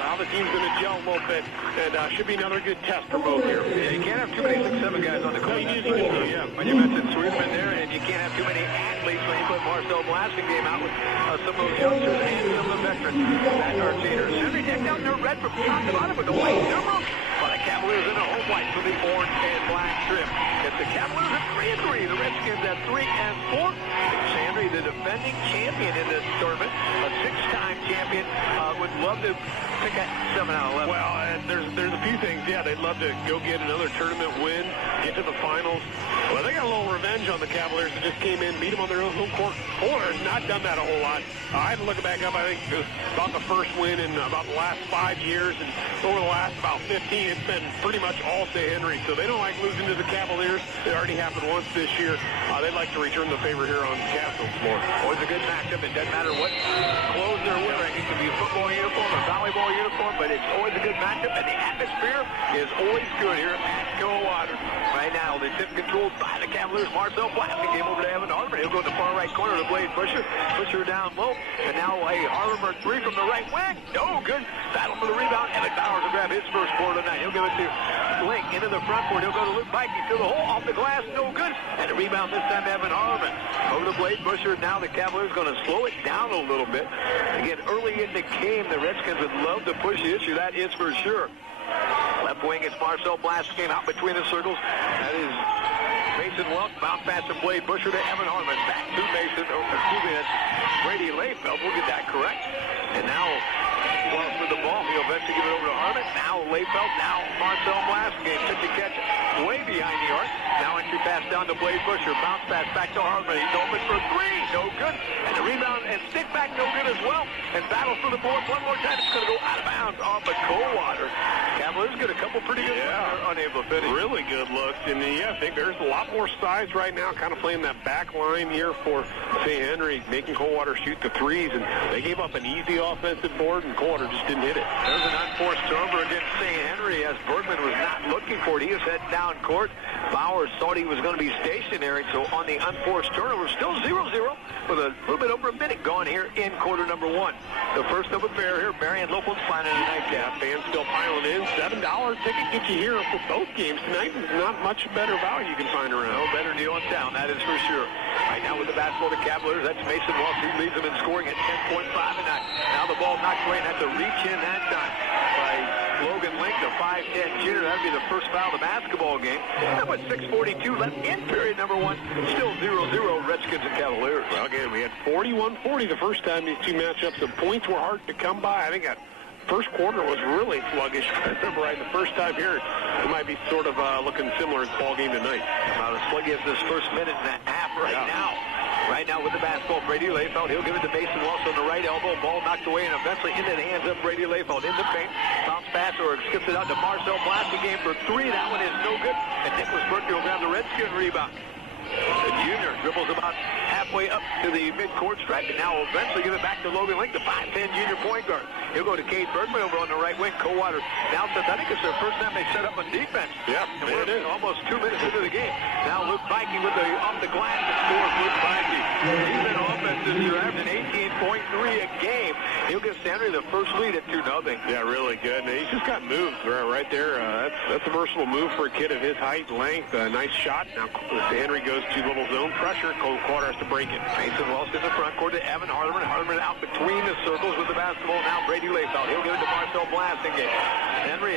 how the team's going to gel a little bit, and should be another good test for both here. Yeah, you can't have too many 6'7" guys on the court. No, you just need to, yeah. When you mentioned Sweetman there, and you can't have too many athletes when you put Marcel Blastingame out with some of those youngsters and some of the veterans that are cheaters. Henry decked out in their red from top to bottom with the white numerals. But the Cavaliers in their home white with the orange and black trim. It's the Cavaliers at 3-3. The Redskins at 3-4. Henry, the defending champion in this tournament, a 6-time champion, would love to pick a 7 out of 11. Well, and there's a few things. Yeah, they'd love to go get another tournament win, get to the finals. Well, they got a little revenge on the Cavaliers that just came in, beat them on their own home court. Coldwater has not done that a whole lot. I had to look it back up. I think it was about the first win in about the last 5 years, and over the last about 15, it's been pretty much all St. Henry. So they don't like losing to the Cavaliers. It already happened once this year. They'd like to return the favor here on Castle's floor. Always a good matchup. It doesn't matter what clothes they're wearing. It can be a football uniform or volleyball uniform, but it's always a good matchup, and the atmosphere is always good here at Coldwater. Right now, the tip controlled by the Cavaliers. Marcel Blastingame over to Evan Hardeman. He'll go to the far right corner to Blade Busher. Busher down low, and now a Hardeman 3 from the right wing. No good. Battle for the rebound. Evan Bowers will grab his first board tonight. He'll give it to Link into the front court. He'll go to Luke Mikey to the hole off the glass. No good. And the rebound this time, Evan Hardeman. Over to Blade Busher. Now the Cavaliers going to slow it down a little bit. Again, early in the game, the Redskins would love to push the issue. That is for sure. Left wing, it's Marcel Blastingame out between the circles. That is Mason Welch. Bounce pass to Blade Busher to Evan Hardeman. Back to Mason. Oh, excuse me, that's Brady Layfeld. We'll get that correct. And now, well, for the ball, he'll eventually give it over to Hardeman. Now Layfeld. Now Marcel Blastingame. Pitch to catch way behind the arc. Now entry pass down to Blade Busher. Bounce pass back to Hardeman. He's open for 3. No good. And the rebound and stick back. No good as well. And battle for the board one more time. It's going to go out of bounds off of Coldwater. Cavaliers get a couple pretty good looks. They're unable to finish. Really good looks. And yeah, I think there's a lot more size right now, kind of playing that back line here for St. Henry, making Coldwater shoot the threes. And they gave up an easy offensive board, and Coldwater just didn't hit it. There's an unforced turnover against St. Henry as Bergman was not looking for it. He was heading down court. Bowers thought he was going to be stationary, so on the unforced turnover, still 0-0 with a little bit over a minute gone here in quarter number 1. The first of a pair here, Marion Locals finding a nightcap. Fans still piling in. $7 ticket gets you here for both games tonight. There's not much better value you can find around. No better deal in town, that is for sure. Right now with the basketball, the Cavaliers, that's Mason Welch, who leads them in scoring at 10.5 tonight. Now the ball knocked away, and that's a reach in that time by Logan Link, the 5'10 junior. That would be the first foul of the basketball game. And with 6:42 left in period number 1, still 0-0 Redskins and Cavaliers. Well, again, we had 41-40 the first time these two matchups. The points were hard to come by. I think that first quarter was really sluggish. I remember right the first time here, it might be sort of looking similar in the ball game tonight. About as sluggish this first minute and a half right now. Right now with the basketball, Brady Layfeld. He'll give it to Mason Welch on the right elbow. Ball knocked away and eventually into the hands of Brady Layfeld. In the paint. Bounce pass or skips it out to Marcel Blastingame for 3. That one is no good. And Nicholas Berkey will grab the Redskin rebound. The junior dribbles about halfway up to the midcourt stripe and now will eventually give it back to Logan Link, the 5'10 junior point guard. He'll go to Cade Bergman over on the right wing. Coldwater now says, I think it's their first time they set up on defense. Yeah, and we're almost 2 minutes into the game. Now Luke Mikey with the off the glass to score. Luke Mikey. He's been offense this year, averaging 18.3 a game. He'll give Henry the first lead at 2-0. Yeah, really good. And he's just got moves right there. That's a versatile move for a kid of his height, length. Nice shot. Now Henry goes to little zone pressure. Coldwater has to break it. Mason Welch in the front court to Evan Hardeman. Hardeman out between the circles with the basketball. Now Brady Layfeld. He'll give it to Marcel Blastingame. Henry,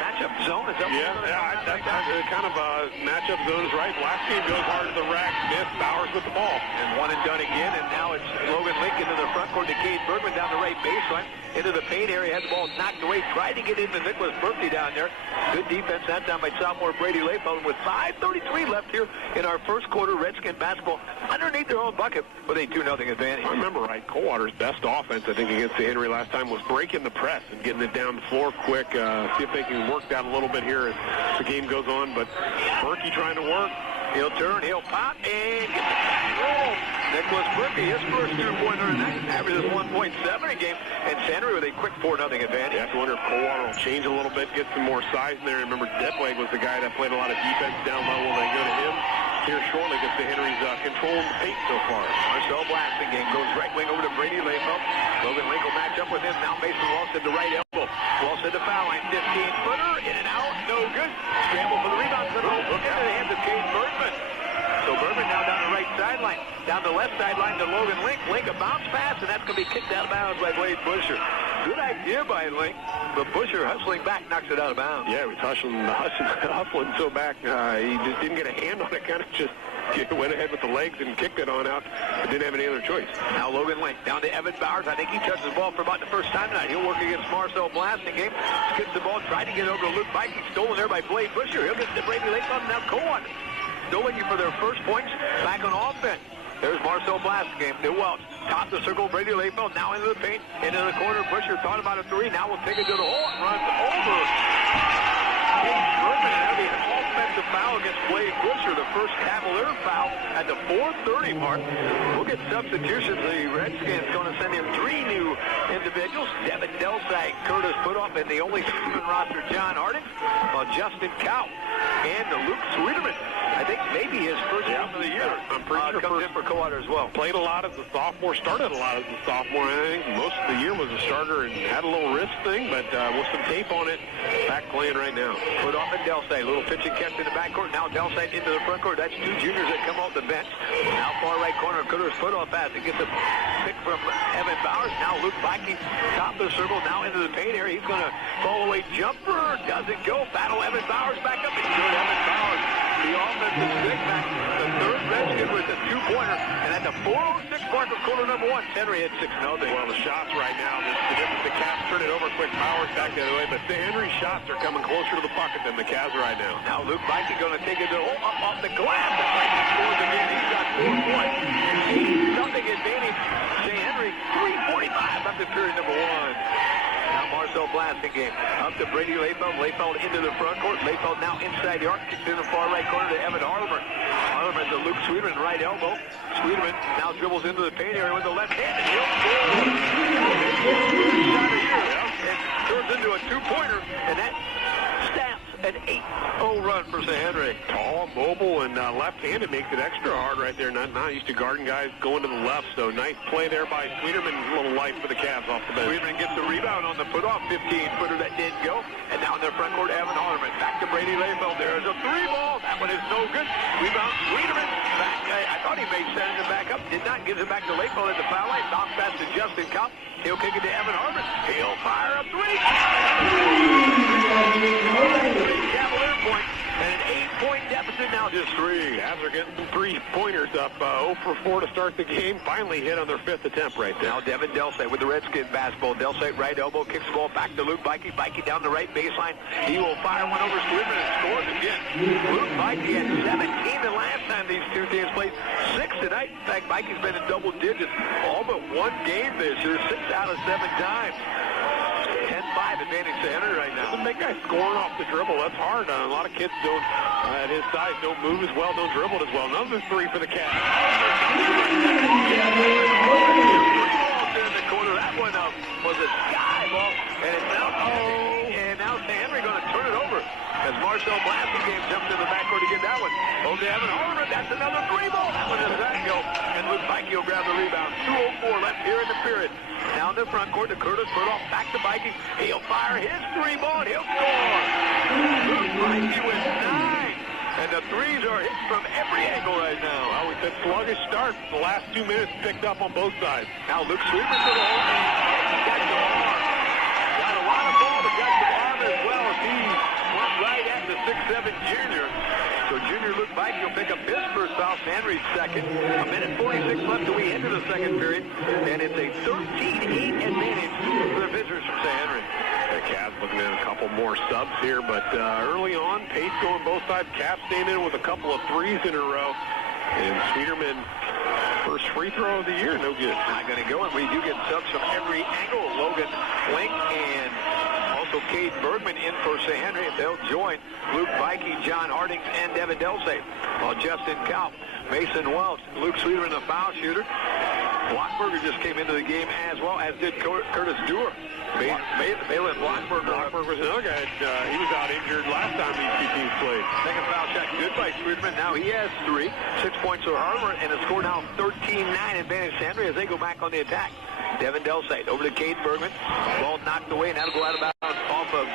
matchup zone is up. That's kind of a matchup zone is right. Blastingame goes hard to the rack. Miss. Bowers with the ball. And one and done again. And now it's Logan Lincoln to the front court to Cade Bergman down the right baseline. Into the paint area. Has the ball knocked away. Tried to get into Nicholas Berkey down there. Good defense that time by sophomore Brady Layfeld. And with 5:33 left here in our first quarter, Redskin basketball underneath their own bucket with a 2-0 advantage. I remember right, Coldwater's best offense, I think, against the Henry last time was breaking the press and getting it down the floor quick. See if they can work that a little bit here as the game goes on. But Berkey trying to work. He'll turn, he'll pop, and get the back roll. Nicholas Berkey, his first 2-pointer in that averages 1.7 a game. And Henry with a quick 4-0 advantage. You have to wonder if Coldwater will change a little bit, get some more size in there. Remember, Depweg was the guy that played a lot of defense down low. Will they go to him here shortly because the Henry's controlling the paint so far? Marcel Blastingame goes right wing over to Brady Layfeld. Logan Link will match up with him. Now Mason Welch at the right elbow. at the foul line. 15-footer, in and out, no good. Scramble for the rebound. Look into the hands of Cade Bergman. So Bergman now down the right sideline. Down the left sideline to Logan Link. Link a bounce pass, and that's going to be kicked out of bounds by Blade Busher. Good idea by Link, but Busher hustling back knocks it out of bounds. Yeah, he was hustling so back. He just didn't get a hand on it, kind of just went ahead with the legs and kicked it on out, but didn't have any other choice. Now Logan Link down to Evan Bowers. I think he touched the ball for about the first time tonight. He'll work against Marcel Blasting game. Skips the ball, tried to get over to Luke Bike. Stolen there by Blade Busher. He'll get to Brady Lakeland. Now Coldwater. Still looking for their first points back on offense. There's Marcel Blasting to Welch. Top the circle, Brady Layfield now into the paint, into the corner. Busher thought about a three. Now we'll take it to the hole and runs over. Cade Bergman, and that'll be an offensive foul against Blade Busher, the first Cavalier foul at the 4:30 mark. We'll get substitutions. The Redskins going to send in 3 new individuals. Devin Delsag, Curtis Putoff, and the only Steven roster, John Harding, while Justin Cow and Luke Sweeterman. I think maybe his first game of the year. I'm pretty sure comes in for Coldwater as well. Played a lot as a sophomore, started a lot as a sophomore. I think most of the year was a starter and had a little wrist thing, but with some tape on it, back playing right now. Put off and Delsay. Little pitch and catch in the backcourt. Now Delsay into the front court. That's 2 juniors that come off the bench. Now far right corner. Curtis put off pass. It gets a pick from Evan Bowers. Now Luke Bikey, top of the circle. Now into the paint area. He's going to fall away jumper. Doesn't go. Battle Evan Bowers back up. It's good. Evan Bowers. The offensive big back. The third Redskin with a 2-pointer. And at the 4:06 mark of quarter number 1, Henry had 6-0. Well, the shots right now, the Cavs turn it over quick. Bowers back the other way, but the Henry's shots are coming closer to the bucket than the Cavs right now. Now Luke Bikey going to take it to the hole, up off the glass. And Bikey scores again. He's got 4 points. 8-0 advantage. St. Henry, 3:45 after period number 1. Now Marcel Blasting game. Up to Brady Layfield. Layfield into the front court. Layfield now inside the arc. Kicks in the far right corner to Evan Harleman. Harleman to Luke Sweeterman, right elbow. Sweeterman now dribbles into the paint area with the left hand. And he'll score. It turns into a 2-pointer. And that stamps an 8-0 run for St. Henry. Tall, mobile, and left-handed makes it extra hard right there. Not used to guarding guys going to the left, so nice play there by Sweeterman. A little light for the Cavs off the bench. Sweeterman gets the rebound on the put-off 15-footer that did go. And now in their front court, Evan Harleman. Back to Brady Layfield. There's a 3-ball. That one is no good. Rebound, Sweeterman. Back. I thought he may send it back up. Did not. Gives it back to Layfield at the foul line. Bounce pass to Justin Kopp. He'll kick it to Evan Harleman. He'll fire a 3. Cavalier point. And an 8-point deficit now, just 3. Cavs are getting some 3-pointers up. 0 for 4 to start the game. Finally hit on their 5th attempt right there. Now Devin Delsay with the Redskins basketball. Delsay right elbow, kicks the ball back to Luke Bikey. Bikey down the right baseline. He will fire one over Sweeterman and scores again. Luke Bikey had 17 the last time these two teams played. 6 tonight. In fact, Bikey's been in double digits all but 1 game this year. 6 out of 7 times. 10-5 advantage to Henry right now. The big guy scoring off the dribble. That's hard. A lot of kids don't, at his size, don't move as well, don't dribble as well. Another 3 for the Cavs. In the corner. That one was a sky ball. And now St. Henry going to turn it over as Marcel Blasting game jumps in the backcourt to get that one. Over to Evan Harleman. That's another 3-ball. That one is that go. And Luke Bikey will grab the rebound. 2:04 left here in the period. Now in the front court to Curtis Putoff. Back to Bikey. He'll fire his 3-ball and he'll score. Luke Bikey with 9. And the 3s are hit from every angle right now. Well, we said sluggish start. The last 2 minutes picked up on both sides. Now Luke Sweeterman to the hole. He got the arm. Got a lot of ball, but got the arm as well. He went right at the 6'7 junior. So junior Luke Bikey will pick up his first foul. Henry's second. 1:46 left till we enter the second period. And it's a 13-8 advantage for the visitors from St. Henry. The Cavs looking at a couple more subs here, but early on, pace going both sides. Cavs staying in with a couple of 3s in a row. And Sweeterman, first free throw of the year, no good. Not going to go, and we do get subs from every angle. Logan Link and also Cade Bergman in for St. Henry. They'll join Luke Bikey, John Harding, and Devin Delsay. While Justin Kopp, Mason Welch, Luke Sweeterman, the foul shooter. Blockberger just came into the game as well, as did Curtis Dewar. Balin Blockberger. Blockberger was another guy. He was out injured last time these 2 teams played. Second foul shot good by Sweeterman. Now he has 3. 6 points for Harvard, and the score now 13-9 advantage to Henry as they go back on the attack. Devin Delsay over to Cade Bergman. Ball knocked away, and that'll go out of bounds off of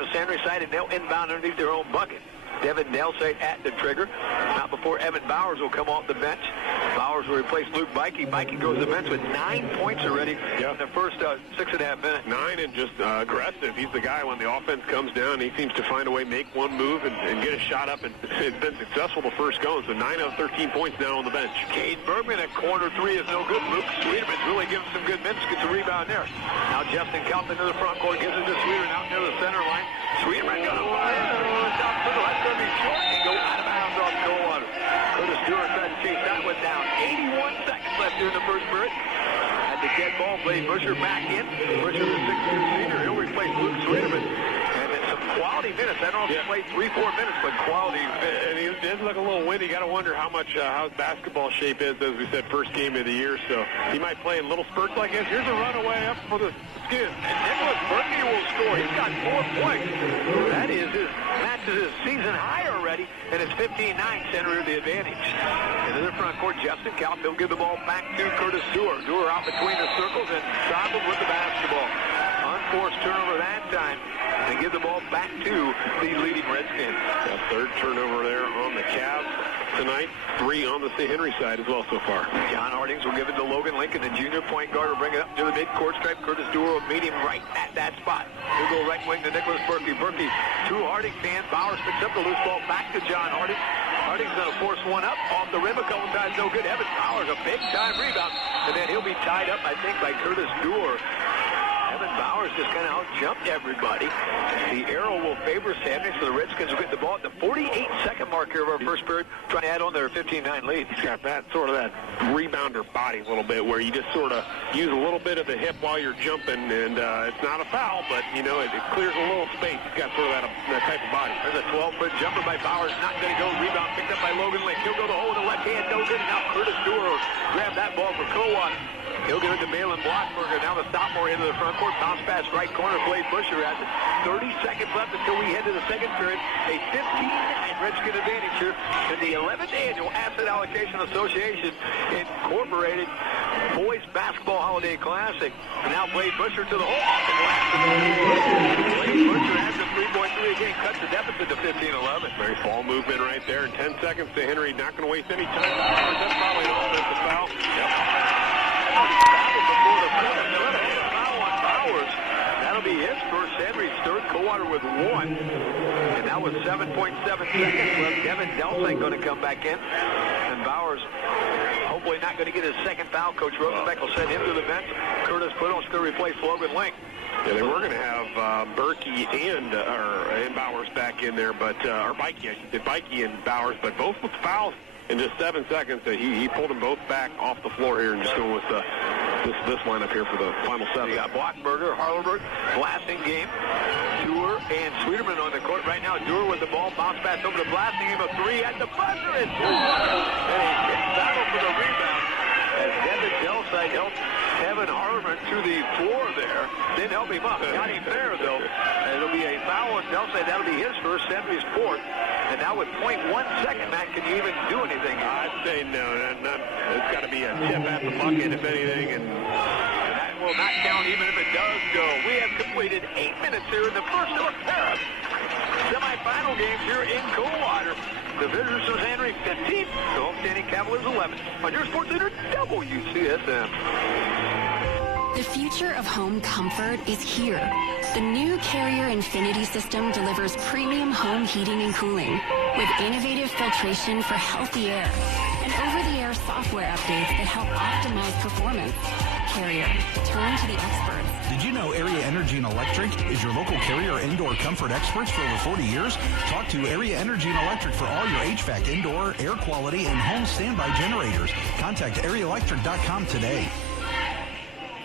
on the Henry side, and they'll inbound underneath their own bucket. Devin Delsay at the trigger. Not before Evan Bowers will come off the bench. Bowers will replace Luke Bikey. Bikey goes to the bench with 9 points already in the first 6.5 minutes. 9 and just aggressive. He's the guy when the offense comes down. He seems to find a way, make one move, and get a shot up. And it's been successful the first going. So 9 out of 13 points now on the bench. Cade Bergman at corner 3 is no good. Luke Sweeterman's really giving some good minutes. Gets a rebound there. Now Justin Kelp into the front court. Gives it to Sweeterman out near the center line. Sweeterman going to fire. Down to the left. Going to be short and go out of bounds off Coldwater. Curtis Stewart tried to chase that one down. 81 seconds left here in the first period. At the dead ball play, Busher back in. Busher, the 6'2" senior, he'll replace Luke Sweeterman. And it's some quality minutes. I don't know if he played 3-4 minutes, but quality. And he does look a little windy. You got to wonder how much how his basketball shape is, as we said, first game of the year. So he might play in little spurts like this. Here's a runaway up for the Skins. And Nicholas Berkey will score. He's got 4 points. That is matches his season high already, and it's 15-9 center the advantage. Into the front court, Justin Kelp. He'll give the ball back to Curtis Dewar. Dewar out between the circles and traveled with the basketball. Unforced turnover that time. And give the ball back to the leading Redskins. A third turnover there on the Cavs tonight. 3 on the Henry side as well so far. John Hardings will give it to Logan Lincoln, the junior point guard, will bring it up to the mid-court stripe. Curtis Dewar will meet him right at that spot. He'll go right wing to Nicholas Berkey. Berkey, 2 Harding fans. Bowers picks up the loose ball back to John Harding. Harding's going to force one up off the rim a couple times. No good. Evan Bowers, a big-time rebound. And then he'll be tied up, I think, by Curtis Dewar. Evan Bowers just kind of out-jumped everybody. The arrow will favor Sanders, so the Redskins will get the ball at the 48-second mark here of our first period, trying to add on their 15-9 lead. He's got that sort of that rebounder body a little bit, where you just sort of use a little bit of the hip while you're jumping, and it's not a foul, but, you know, it clears a little space. He's got sort of that type of body. There's a 12-foot jumper by Bowers, not going to go. Rebound picked up by Logan Link. He'll go to hole with the left hand, no good. Now Curtis Dewar will grab that ball for Coldwater. He'll give it to Balin Blockberger. Now the sophomore into the front court. Bounce pass right corner. Blade Busher has it. 30 seconds left until we head to the second period. A 15-9 Redskin advantage here in the 11th annual Asset Allocation Association Incorporated Boys Basketball Holiday Classic. And now Blade Busher to the hole. Blade Busher has the 3.3 again. Cuts the deficit to 15-11. Very ball movement right there. In 10 seconds to Henry. Not going to waste any time. That's probably an offensive foul. Yep. That'll be his first. Henry's third. Coldwater with 1. And that was 7.7 seconds left. Devin Delsay going to come back in. And Bowers hopefully not going to get his second foul. Coach Rosenbeck will send him to the bench. Curtis Puddle's going to replace Logan Link. Yeah, they were going to have Berkey and Bowers back in there, but or Bikey, I should say, Bikey and Bowers, but both with fouls in just 7 seconds. He pulled them both back off the floor here and just going with this lineup here for the final 7. You got Blockberger, Harlenberg, blasting game. Dewar and Sweeterman on the court right now. Dewar with the ball, bounce pass over to blasting game of 3 at the buzzer. And a battle for the rebound as Devin Delsay helped Evan Harleman to the floor there. Didn't help him up. Got him there, though. And it'll be a foul on Delsay. That'll be his first, Henry's fourth. And now with 0.1 second, Matt, can you even do anything? I'd say no. It's got to be a tip at the bucket, if anything. And that will not count even if it does go. We have completed 8 minutes here in the first North Paris semifinal games here in Coldwater. The visitors of Henry 15, the homestanding Cavaliers 11. On your sports leader, WCSM. The future of home comfort is here. The new Carrier Infinity system delivers premium home heating and cooling with innovative filtration for healthy air and over-the-air software updates that help optimize performance. Carrier, turn to the experts. Did you know Area Energy and Electric is your local Carrier indoor comfort experts for over 40 years? Talk to Area Energy and Electric for all your HVAC, indoor, air quality, and home standby generators. Contact areaelectric.com today.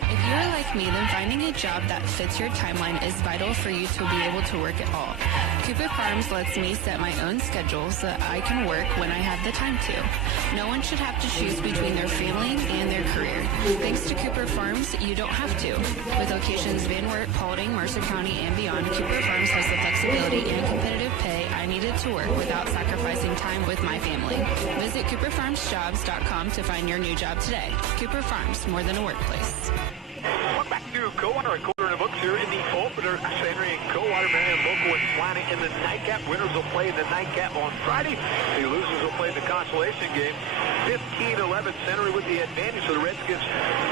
If you're like me, then finding a job that fits your timeline is vital for you to be able to work at all. Cooper Farms lets me set my own schedule so that I can work when I have the time to. No one should have to choose between their family and their career. Thanks to Cooper Farms, you don't have to. With locations Van Wert, Paulding, Mercer County, and beyond, Cooper Farms has the flexibility and competitive pay I needed to work without sacrificing time with my family. Visit CooperFarmsJobs.com to find your new job today. Cooper Farms, more than a workplace. Welcome back to Coldwater. Quarter in the books here in the opener. Henry and Coldwater Marion Local and Slaney in the nightcap. Winners will play in the nightcap on Friday. The losers will play in the consolation game. 15-11 Century with the advantage for the Redskins.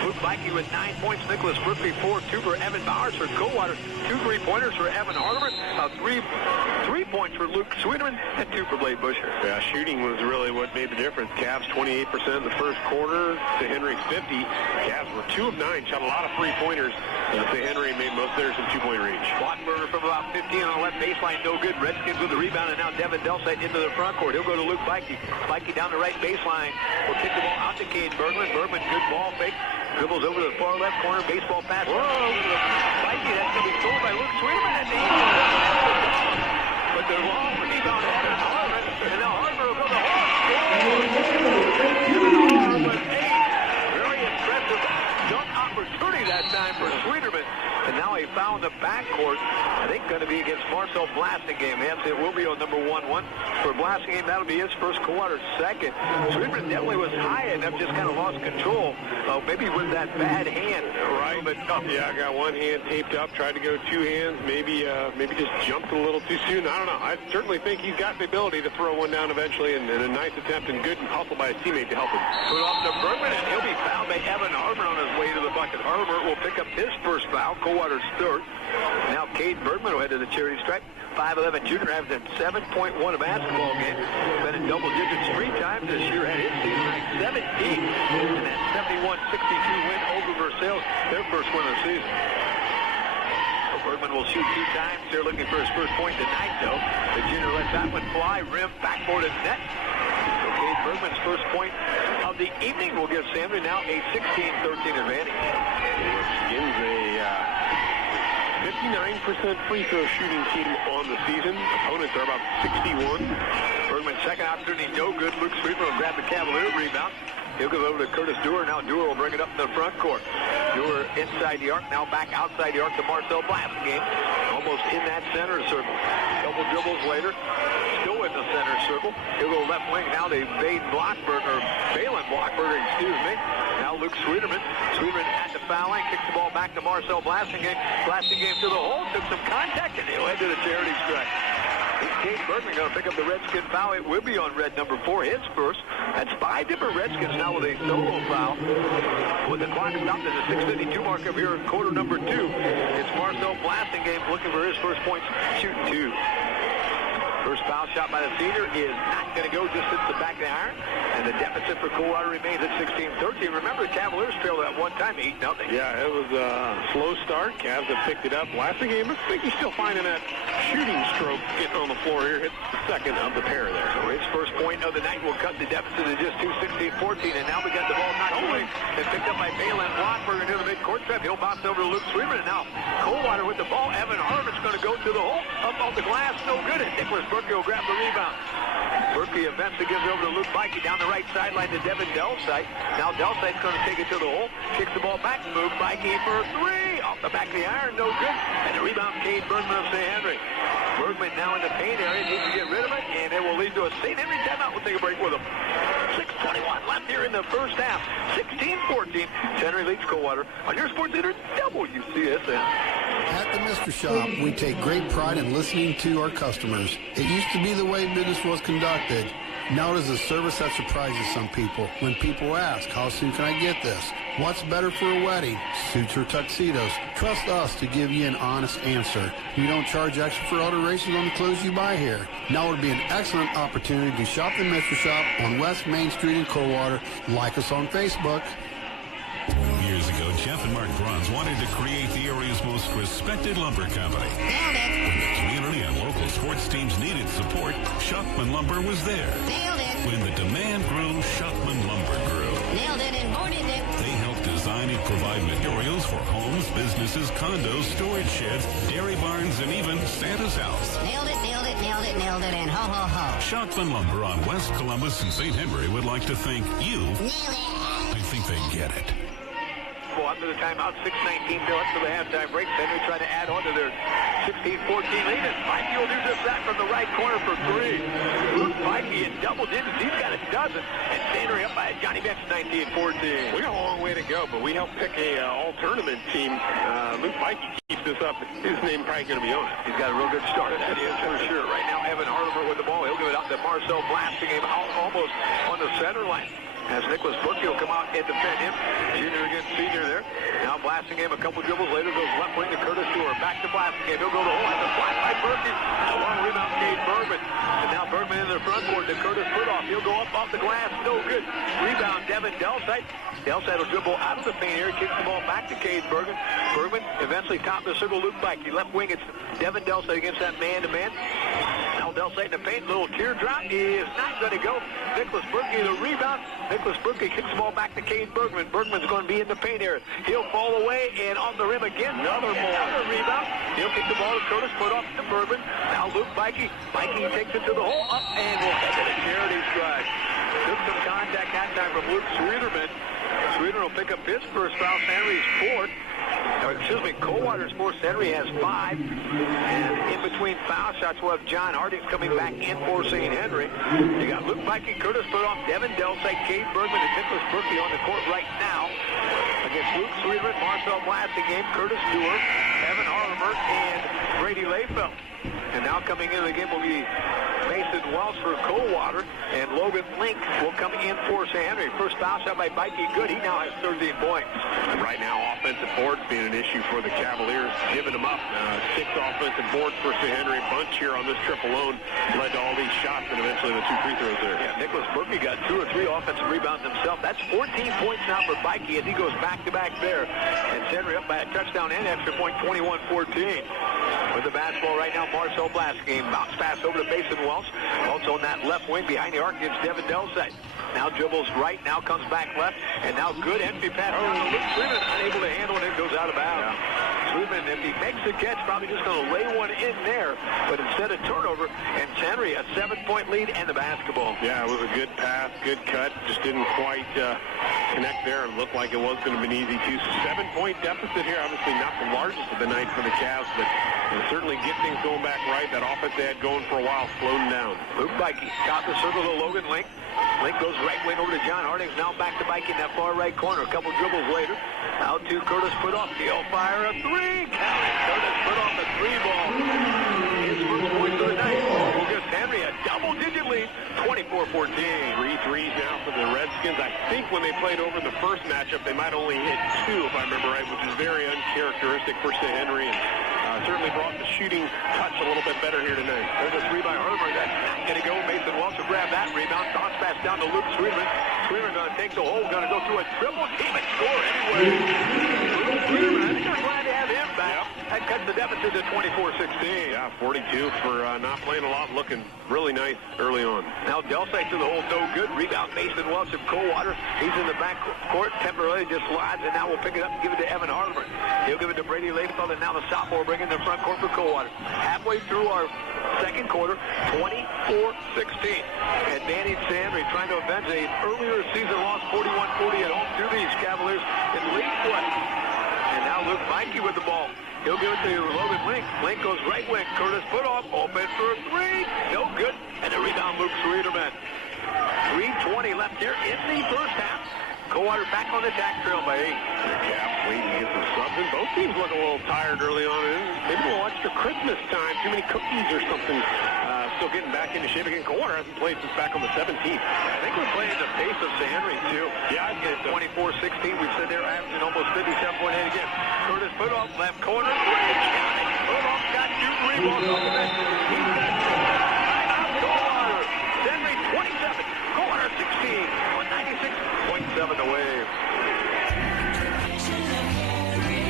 Luke Mikey with 9 points. Nicholas Berkeley 4, 2 for Evan Bowers for Coldwater. 2 3-pointers for Evan Hardeman. 3 points for Luke Sweeterman and 2 for Blade Busher. Yeah, shooting was really what made the difference. Cavs 28% in the first quarter to Henry's 50. Cavs were 2 of 9, shot a lot of 3-pointers. St. Henry made most of theirs in 2-point range. Wattenberger from about 15 on the left baseline, no good. Redskins with the rebound, and now Devin Delsite into the front court. He'll go to Luke Mikey. Mikey down the right baseline. Will kick the ball out to Cade Bergman. Bergman, good ball fake. Dribbles over to the far left corner. Baseball pass. Whoa! Mikey, that's going to be stolen by Luke Sweeterman. And but the long rebound to Evan Hardeman. And now Hardeman will go to Hardeman. Very impressive dunk opportunity that time for Sweeterman. And now he found the backcourt. I think going to be against Marcel Blasingame. It will be on number 1-1. For Blasingame, that'll be his first quarter. Second, Sweeterman definitely was high enough, just kind of lost control. Maybe with that bad hand. Right. Yeah, I got one hand taped up, tried to go 2 hands. Maybe just jumped a little too soon. I don't know. I certainly think he's got the ability to throw one down eventually, and a nice attempt and good hustle by his teammate to help him. Put off to Bergman, and he'll be fouled by Evan Hardeman on his way to the bucket. Hardeman will pick up his first foul. Coldwater's third. Now Cade Bergman will head to the charity stripe. 5'11" junior, averaging 7.1 a basketball game. Been in double digits 3 times this year. Had his season high 17 in that 71-62 win over Versailles, their first win of the season. Bergman will shoot 2 times. They're looking for his first point tonight, though. The junior lets that one fly. Rim, backboard, and net. So Cade Bergman's first point of the evening will give Samuel now a 16-13 advantage. Redskins a 59% free throw shooting team on the season. Opponents are about 61. Bergman's second opportunity, no good. Luke Sweeterman will grab the Cavaliers rebound. He'll go over to Curtis Dewar. Now Dewar will bring it up in the front court. Dewar inside the arc, now back outside the arc to Marcel Blasingame. Almost in that center circle. Couple dribbles later, still in the center circle. He'll go left wing now to Balin Blockberger, Now Luke Sweeterman. Sweeterman at the foul line, kicks the ball back to Marcel Blasingame. Blasingame to the hole, took some contact, and he'll head to the charity stripe. Cade Bergman going to pick up the Redskin foul. It will be on red number 4, his first. That's 5 different Redskins now with a solo foul. With the clock stopped at the 6:52 mark up here in quarter number 2. It's Marcel Blasingame looking for his first points, shooting 2. First foul shot by the senior is not going to go, just hits the back of the iron. And the deficit for Coldwater remains at 16-13. Remember, the Cavaliers trailed at one time, 8-0. Yeah, it was a slow start. Cavs have picked it up. Last game, I think he's still finding that shooting stroke getting on the floor here. Hits the second of the pair there. So his first point of the night will cut the deficit to just 2-16-14. And now we got the ball knocked away and picked up by Balin Blockberger near the midcourt trap. He'll bounce over to Luke Sweeterman. And now Coldwater with the ball. Evan Hardeman's going to go to the hole. Up off the glass, no good. And Nicholas Berkey will grab the rebound. Berkey eventually gives it over to Luke Mikey down the right sideline to Devin Delsite. Now Delsite's going to take it to the hole. Kicks the ball back. Move Mikey for 3. Off the back of the iron. No good. And the rebound, Cade Bergman of St. Henry. Bergman now in the paint area. Needs to get rid of it. And it will lead to a St. Henry timeout. We'll take a break with him. 6:21 left here in the first half. 16-14. St. Henry leads Coldwater on your Sports Center WCSN. At the Mr. Shop, we take great pride in listening to our customers. It used to be the way business was conducted. Now it is a service that surprises some people. When people ask, how soon can I get this? What's better for a wedding? Suits or tuxedos? Trust us to give you an honest answer. We don't charge extra for alterations on the clothes you buy here. Now would be an excellent opportunity to shop the Mr. Shop on West Main Street in Coldwater. Like us on Facebook. Years ago, Jeff and Mark Bruns wanted to create the area's most respected lumber company. Nailed it. When the community and local sports teams needed support, Shopman Lumber was there. Nailed it. When the demand grew, Shopman Lumber grew. Nailed it and boarded it. They helped design and provide materials for homes, businesses, condos, storage sheds, dairy barns, and even Santa's house. Nailed it, nailed it, nailed it, nailed it, and ho, ho, ho. Shopman Lumber on West Columbus and St. Henry would like to thank you. Nailed it. I think they get it. dribble after the timeout. 6:19 till after the halftime break. Henry trying to add on to their 16-14 lead. And Mikey will do just that from the right corner for three. Luke Mikey in double digits. He's got a dozen. And Henry up by Johnny Bench, 19-14. We got a long way to go, but we helped pick a all-tournament team. Luke Mikey keeps this up. His name probably going to be on it. He's got a real good start. That is for sure. Right now, Evan Hardimer with the ball. He'll give it up to Marcel Blasting him out almost on the center line. As Nicholas Brookie will come out and defend him. Junior against senior there. Now Blasting him a couple dribbles later. Goes left wing to Curtis Stewart. Back to Blasting him. He'll go to the hole. Has a flat by Berkey. A long rebound, Cade Bergman. And now Bergman in the front court to Curtis Putoff. He'll go up off the glass. No good. Rebound, Devin Delsite. Delsite will dribble out of the paint area. Kicks the ball back to Cade Bergman. Bergman eventually top of the circle. Luke Mikey. Left wing. It's Devin Delsite against that man-to-man. Now Delsite in the paint. Little teardrop is not going to go. Nicholas Berkey the rebound. Nicholas Berkey kicks the ball back to Cade Bergman. Bergman's going to be in the paint area. He'll fall away and on the rim again. Another rebound. He'll kick the ball to Curtis. Put off to Bergman. Now Luke Mikey. Mikey takes it to the hole. Up and will take it a charity strike. Took some contact that time from Luke Sweeterman. Sweeterman will pick up his first foul. Henry's fourth. Coldwater's fourth. Henry has 5. And in between foul shots, we'll have John Harding coming back in for St. Henry. You got Luke Mikey, Curtis Putoff, Devin Delsite, Cade Bergman, and Nicholas Berkey on the court right now. Against Luke Sweeterman, Marcel Blasting game, Curtis Stewart, Evan Hardimer, and Brady Layfeld. And now coming into the game will be Mason Wells for Coldwater, and Logan Link will come in for St. Henry. First foul shot by Mikey, good. He now has 13 points. Right now, offensive boards being an issue for the Cavaliers, giving them up. 6 offensive boards for St. Henry. Bunch here on this trip alone led to all these shots and eventually the 2 free throws there. Yeah, Nicholas Berkey got 2 or 3 offensive rebounds himself. That's 14 points now for Mikey as he goes back-to-back there. And St. Henry up by a touchdown and extra point, 21-14. With the basketball right now, Marcel Blasting. Bounce pass over to Mason Wells. Also on that left wing behind the arc against Devin Delsite. Now dribbles right, now comes back left, and now good entry pass down to Luke Sweeterman, unable to handle it, and it goes out of bounds. Yeah. Sweeterman, if he makes the catch, probably just going to lay one in there, but instead of turnover, and Henry a 7-point lead and the basketball. Yeah, it was a good pass, good cut, just didn't quite connect there. It looked like it was going to be easy too. 7-point deficit here, obviously not the largest of the night for the Cavs, but it'll certainly get things going back right. That offense they had going for a while slowed them down. Luke Mikey, top of the circle to Logan Link. Link goes right wing over to John Harding. Now back to Mikey in that far right corner. A couple dribbles later. Out to Curtis Putoff. He'll fire a 3. Curtis Putoff a 3 ball. His first point of the night. Will give Henry a double-digit lead. 24-14. 3 threes now for the Redskins. I think when they played over the first matchup, they might only hit 2, if I remember right, which is very uncharacteristic for St. Henry. And certainly brought the shooting touch a little bit better here tonight. There's a 3 by Hardimer. That's not going to go. Mason Wells will grab that rebound. Bounce pass down to Luke Sweeterman. Sweeterman going to take the hole. Going to go through a triple team and score anyway. Luke Sweeterman, I think they're glad to have him back. Yep. That cuts the deficit to 24-16. Yeah, 42 for not playing a lot. Looking really nice early on. Now Delsite to the hole. No good. Rebound Mason Wells from Coldwater. He's in the back court. Temporarily just slides, and now we'll pick it up and give it to Evan Hardimer. He'll give it to Brady Layfeld, and now the sophomore bringing the front court for Coldwater. Halfway through our second quarter, 24-16. Advantage St. Henry trying to avenge an earlier season loss, 41-40 at home to these Cavaliers in league play. And now Luke Mikey with the ball. He'll give it to Logan Link. Link goes right wing. Curtis Putoff open for a 3. No good. And the rebound, Luke Sweeterman. 3:20 left here in the first half. Coldwater back on the attack, trail by 8. Cavs waiting to get some subs in. Both teams look a little tired early on. Maybe a little extra Christmas time. Too many cookies or something. Still getting back into shape again. Coldwater hasn't played since back on the 17th. I think we're playing the pace of St. Henry, too. Yeah, I'd get 24-16. We've said they're averaging almost 57.8 again. Curtis Putoff, left corner. Putoff got 2 rebounds off the bench. He's got 6. Timeout, Coldwater. Henry 27. Coldwater 16. 96.7 away.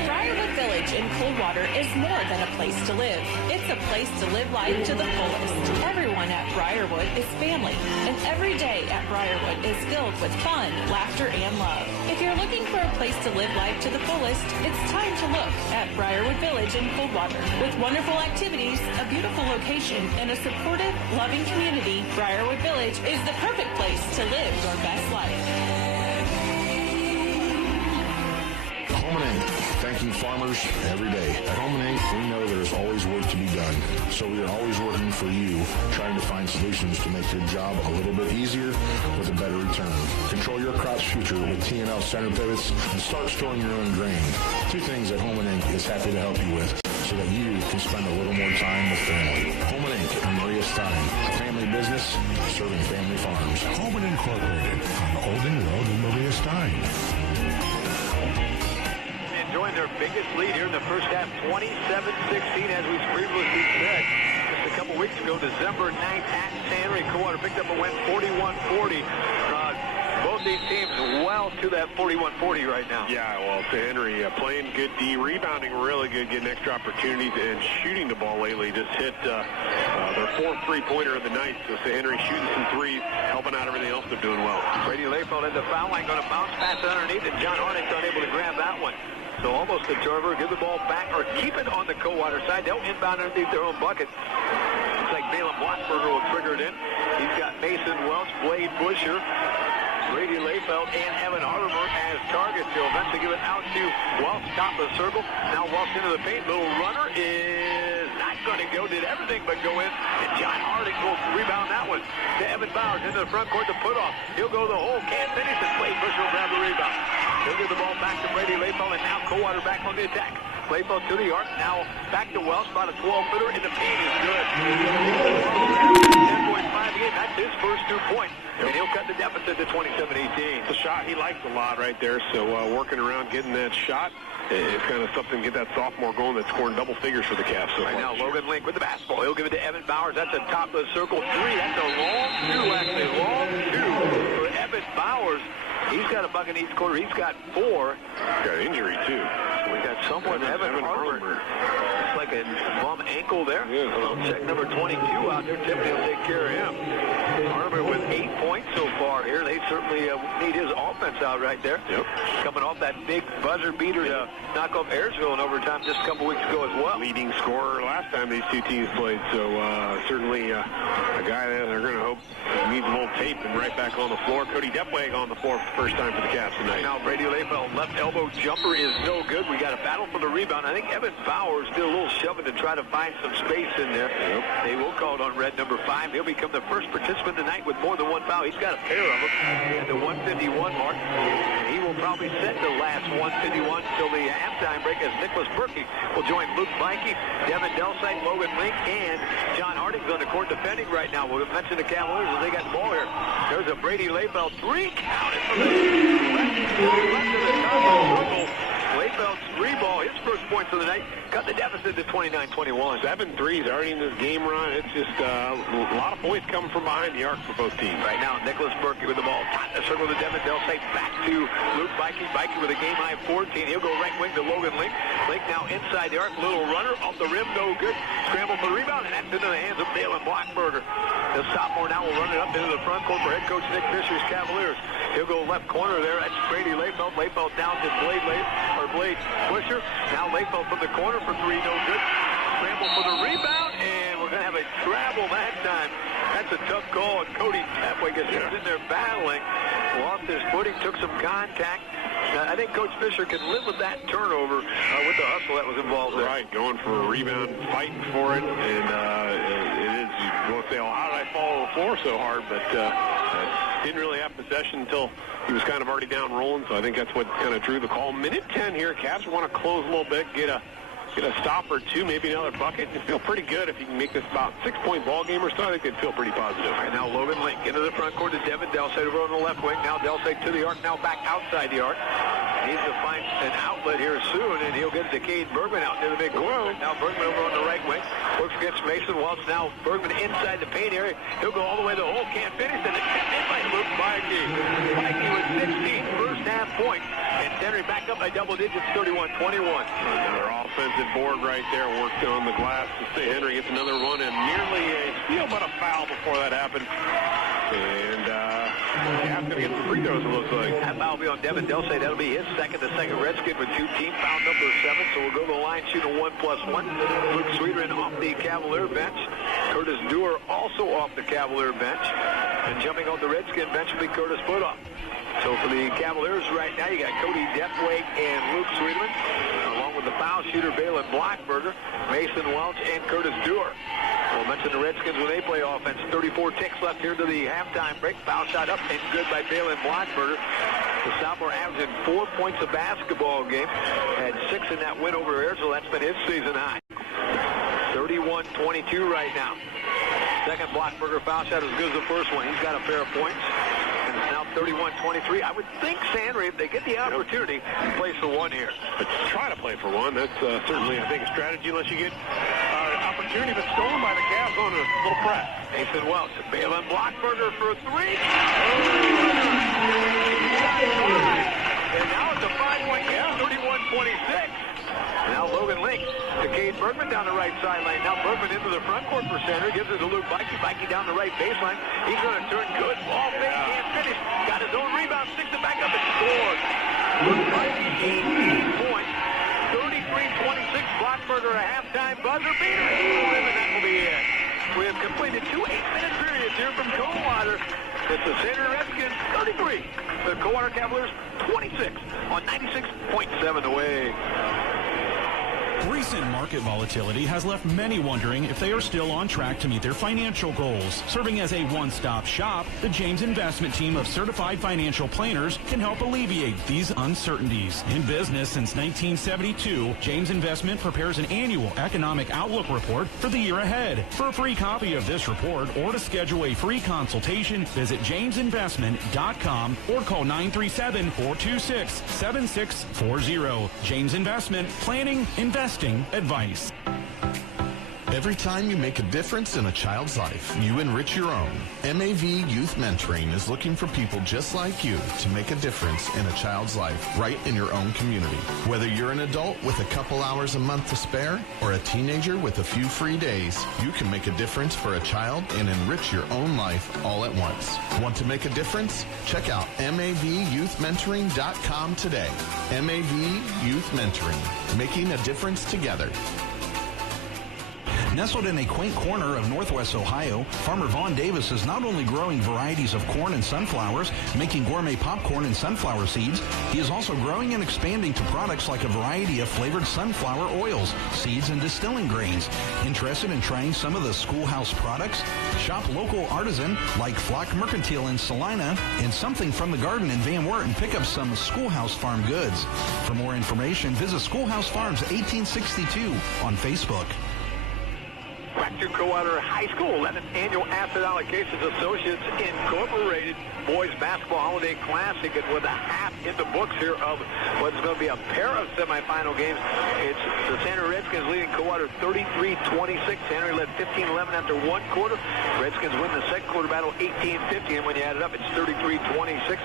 Briarwood Village in Coldwater is more than a place to live. It's a place to live life to the fullest. Everyone at Briarwood is family, and every day at Briarwood is filled with fun, laughter, and love. If you're looking for a place to live life to the fullest, it's time to look at Briarwood Village in Coldwater. With wonderful activities, a beautiful location, and a supportive, loving community, Briarwood Village is the perfect place to live your best life. Home and Ink, thanking farmers every day. At Home and Ink, we know there's always work to be done. So we are always working for you, trying to find solutions to make your job a little bit easier with a better return. Control your crop's future with T&L center pivots and start storing your own grain. Two things that Home and Ink is happy to help you with so that you can spend a little more time with family. Home and Ink and Maria Stein, a family business serving family farms. Home and Incorporated on Olden Road in Maria Stein. Enjoying their biggest lead here in the first half, 27-16, as we previously said. Just a couple weeks ago, December 9th at Tourney, Coldwater picked up a win 41-40. Both these teams well to that 41-40 right now. Yeah, well, Henry playing good D, rebounding really good, getting extra opportunities, and shooting the ball lately. Just hit their fourth three-pointer of the night. So Henry shooting some threes, helping out everything else they're doing well. Brady Layfeld in the foul line, going to bounce pass underneath, and John Harnick's unable to grab that one. So almost a turnover. Give the ball back or keep it on the Coldwater side. They'll inbound underneath their own bucket. Looks like Balaam Blackberger will trigger it in. He's got Mason Welch, Blade Busher, Brady Layfeld, and Evan Armour as targets. He'll eventually give it out to Welch, top of the circle. Now Welch into the paint. Little runner is not going to go. Did everything but go in. And John Hardick will rebound that one to Evan Bowers into the front court to put off. He'll go the hole. Can't finish. And Blade Busher will grab the rebound. He'll give the ball back to Brady Layfeld, and now Coldwater back on the attack. Layfeld to the arc. Now back to Welch. About a 12-footer in the paint is good. 10.5 again. That's his first 2 points. And he'll cut the deficit to 27-18. It's a shot he likes a lot right there. So working around getting that shot is kind of something to get that sophomore going that's scoring double figures for the Cavs. So right now, Logan Link with the basketball. He'll give it to Evan Bowers. That's a top of the circle three. That's a long two, actually. Long two for Evan Bowers. He's got a bucket in each quarter. He's got 4. Got injury, too. So we got someone, Evan Harper. It's like a bum ankle there. Yeah. So check number 22 out there. Tiffany will take care of him. Harper with 8 points so far here. They certainly need his offense out right there. Yep. Coming off that big buzzer beater to knock off Ayersville in overtime just a couple weeks ago as well. Leading scorer last time these two teams played. So certainly a guy that they're going to hope needs a little tape and right back on the floor. Cody Depweg on the floor for the first time for the Cavs tonight. Now Brady Layfeld left elbow jumper is no good. We got a battle for the rebound. I think Evan Bowers did a little shoving to try to find some space in there. Yep. They will call it on red number 5. He'll become the first participant tonight with more than 1 foul. He's got a pair of them at the 151 mark. And he will probably set the last 151 until the halftime break as Nicholas Berkey will join Luke Mikey, Devin Delsite, Logan Link, and John Harding's on the court defending right now. We'll mention the Cavaliers as they got the ball here. There's a Brady Layfeld 3 counted from the left of the top of the circle. Layfeld's 3 ball, his first points of the night, cut the deficit to 29-21. 7 threes already in this game run. It's just a lot of points coming from behind the arc for both teams. Right now, Nicholas Berkey with the ball. Top the circle to Devin Delsite. Back to Luke Bikey. Bikey with a game-high 14. He'll go right wing to Logan Link. Link now inside the arc. Little runner off the rim. No good. Scramble for the rebound, and that's into the hands of Balaam Blackberger. The sophomore now will run it up into the front court for head coach Nick Fisher's Cavaliers. He'll go left corner there. That's Brady Layfeld. Layfeld down to Blade Busher. Now Layfeld from the corner for 3. No good. Scramble for the rebound, and we're going to have a travel that time. That's a tough call, and Cody Depweg is in there battling. Lost his footing, took some contact. I think Coach Fisher can live with that turnover with the hustle that was involved there. Right, going for a rebound, fighting for it, and it is, you'll say, oh, how did I fall on the floor so hard? But didn't really have possession until he was kind of already down rolling, so I think that's what kind of drew the call. Minute 10 here. Cavs want to close a little bit, get a stop or 2, maybe another bucket. They feel pretty good if you can make this about 6-point ball game or so. I think they'd feel pretty positive. Right now, Logan Link into the front court to Devin Delsite over on the left wing. Now Delsite to the arc, now back outside the arc. Needs to find an outlet here soon, and he'll get it to Cade Bergman out near the big court. Now Bergman over on the right wing. Works against Mason Welch. Now Bergman inside the paint area. He'll go all the way to the hole. Can't finish, and it's tipped in by Luke Mikey. Mikey with 16 first half points. And Tourney back up by double digits, 31-21. Another offensive board right there, worked on the glass to say Henry gets another one, and nearly a steal, but a foul before that happened. And Cavs going to get some free throws, it looks like. That foul will be on Devin Delsite. That'll be his second Redskin with 2 team foul number 7. So we'll go to the line shooting 1+1. Luke Sweeteren off the Cavalier bench. Curtis Dewar also off the Cavalier bench. And jumping on the Redskin bench will be Curtis Putoff. So for the Cavaliers right now, you got Cody Deathwake and Luke Sweetman, along with the foul shooter Balin Blockberger, Mason Welch, and Curtis Dewar. We'll mention the Redskins when they play offense. 34 ticks left here to the halftime break. Foul shot up and good by Balin Blockberger. The sophomore averaging 4 points a basketball game. Had 6 in that win over Airsville. That's been his season high. 31-22 right now. Second Blockberger foul shot as good as the first one. He's got a pair of points. And it's now 31-23. I would think Sandry, if they get the opportunity, plays for one here. But try to play for one. That's certainly, I think, a strategy unless you get opportunity that's stolen by the Cavs on a little press. Mason Welch, Balin Blockberger for 3. And now it's a 5-point game, 31-26. Now Logan Link to Cade Bergman down the right sideline. Now Bergman into the front court for center. Gives it to Luke Bikey. Bikey down the right baseline. He's going to turn good. Ball fake. Can't finish. Got his own rebound. Sticks it back up and scores. Luke Bikey, 18 points. 33-26. Blockberger a halftime buzzer beater. And that will be it. We have completed 2 8-minute periods here from Coldwater. It's the Center Redskins 33. The Coldwater Cavaliers 26 on 96.7 away. Recent market volatility has left many wondering if they are still on track to meet their financial goals. Serving as a one-stop shop, the James Investment team of certified financial planners can help alleviate these uncertainties. In business since 1972, James Investment prepares an annual economic outlook report for the year ahead. For a free copy of this report or to schedule a free consultation, visit jamesinvestment.com or call 937-426-7640. James Investment, planning, investing advice. Every time you make a difference in a child's life, you enrich your own. MAV Youth Mentoring is looking for people just like you to make a difference in a child's life right in your own community. Whether you're an adult with a couple hours a month to spare or a teenager with a few free days, you can make a difference for a child and enrich your own life all at once. Want to make a difference? Check out MAVYouthMentoring.com today. MAV Youth Mentoring, making a difference together. Nestled in a quaint corner of Northwest Ohio, Farmer Vaughn Davis is not only growing varieties of corn and sunflowers, making gourmet popcorn and sunflower seeds, he is also growing and expanding to products like a variety of flavored sunflower oils, seeds, and distilling grains. Interested in trying some of the Schoolhouse products? Shop local artisan like Flock Mercantile in Salina and Something from the Garden in Van Wert and pick up some Schoolhouse Farm goods. For more information, visit Schoolhouse Farms 1862 on Facebook. Back to Coldwater High School, 11th Annual Asset Allocations Associates Incorporated Boys Basketball Holiday Classic, and with a half in the books here of what's going to be a pair of semifinal games. It's the Sandry Redskins leading Coldwater 33-26. Sandry led 15-11 after one quarter. Redskins win the second quarter battle 18-50, and when you add it up, it's 33-26.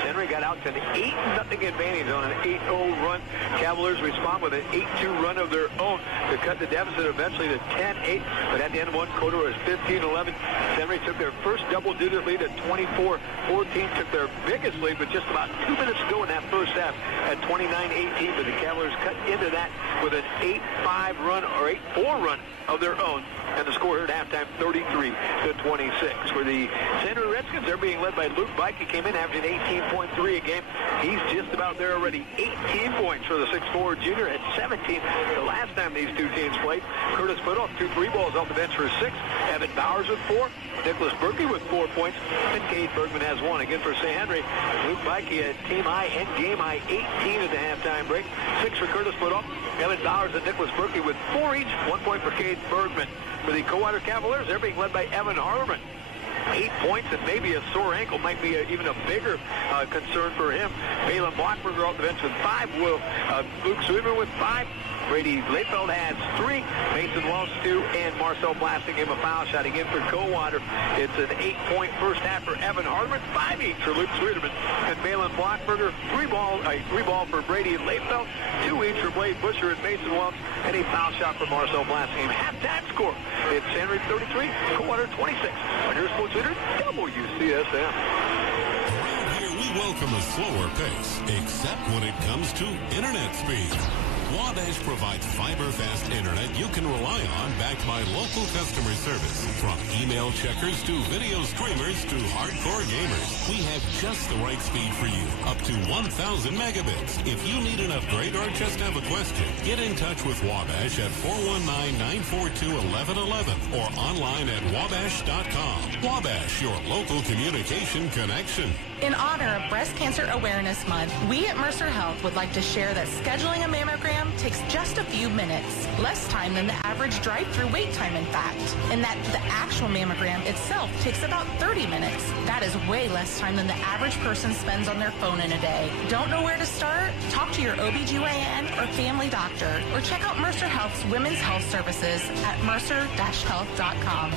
Sandry got out to an 8-0 advantage on an 8-0 run. Cavaliers respond with an 8-2 run of their own to cut the deficit eventually to 10-8. But at the end of one quarter, it was 15-11. Sandry took their first double-digit lead at 24-14. Took their biggest lead with just about 2 minutes to go in that first half at 29-18. But the Cavaliers cut into that with an 8-5 run or 8-4 run of their own. And the score here at halftime, 33-26. For the Sandry Redskins, they're being led by Luke Bike. He came in averaging 18.3 a game. He's just about there already. 18 points for the 6'4 junior at 17. The last time these two teams played, Curtis Putoff, 2 free balls off the bench for 6. Evan Bowers with 4. Nicholas Berkey with 4 points. And Cade Bergman has 1. Again for Sandry, Luke Bikey at team high and game high 18 at the halftime break. 6 for Curtis Putoff. Evan Bowers and Nicholas Berkey with 4 each. 1 point for Cade Bergman. For the Coldwater Cavaliers, they're being led by Evan Harleman. 8 points, and maybe a sore ankle might be even a bigger concern for him. Balin Blockberger off the bench with 5. Luke Sweeter with 5. Brady Layfeld has 3. Mason Welch 2, and Marcel Blasting gave him a foul shot again for Coldwater. It's an 8-point first half for Evan Hardeman, 5 each for Luke Sweeterman. And Balin Blockberger, 3 ball for Brady Layfeld, 2 each for Blade Busher and Mason Welch, and a foul shot for Marcel Blasting. Halftime score, it's Sandry 33, Coldwater 26. On your sports leader, WCSM. Around here, we welcome a slower pace, except when it comes to internet speed. Wabash provides fiber-fast internet you can rely on, backed by local customer service. From email checkers to video streamers to hardcore gamers, we have just the right speed for you, up to 1,000 megabits. If you need an upgrade or just have a question, get in touch with Wabash at 419-942-1111 or online at wabash.com. Wabash, your local communication connection. In honor of Breast Cancer Awareness Month, we at Mercer Health would like to share that scheduling a mammogram takes just a few minutes, less time than the average drive-through wait time, in fact, and that the actual mammogram itself takes about 30 minutes. That is way less time than the average person spends on their phone in a day. Don't know where to start? Talk to your OBGYN or family doctor, or check out Mercer Health's Women's Health Services at mercer-health.com.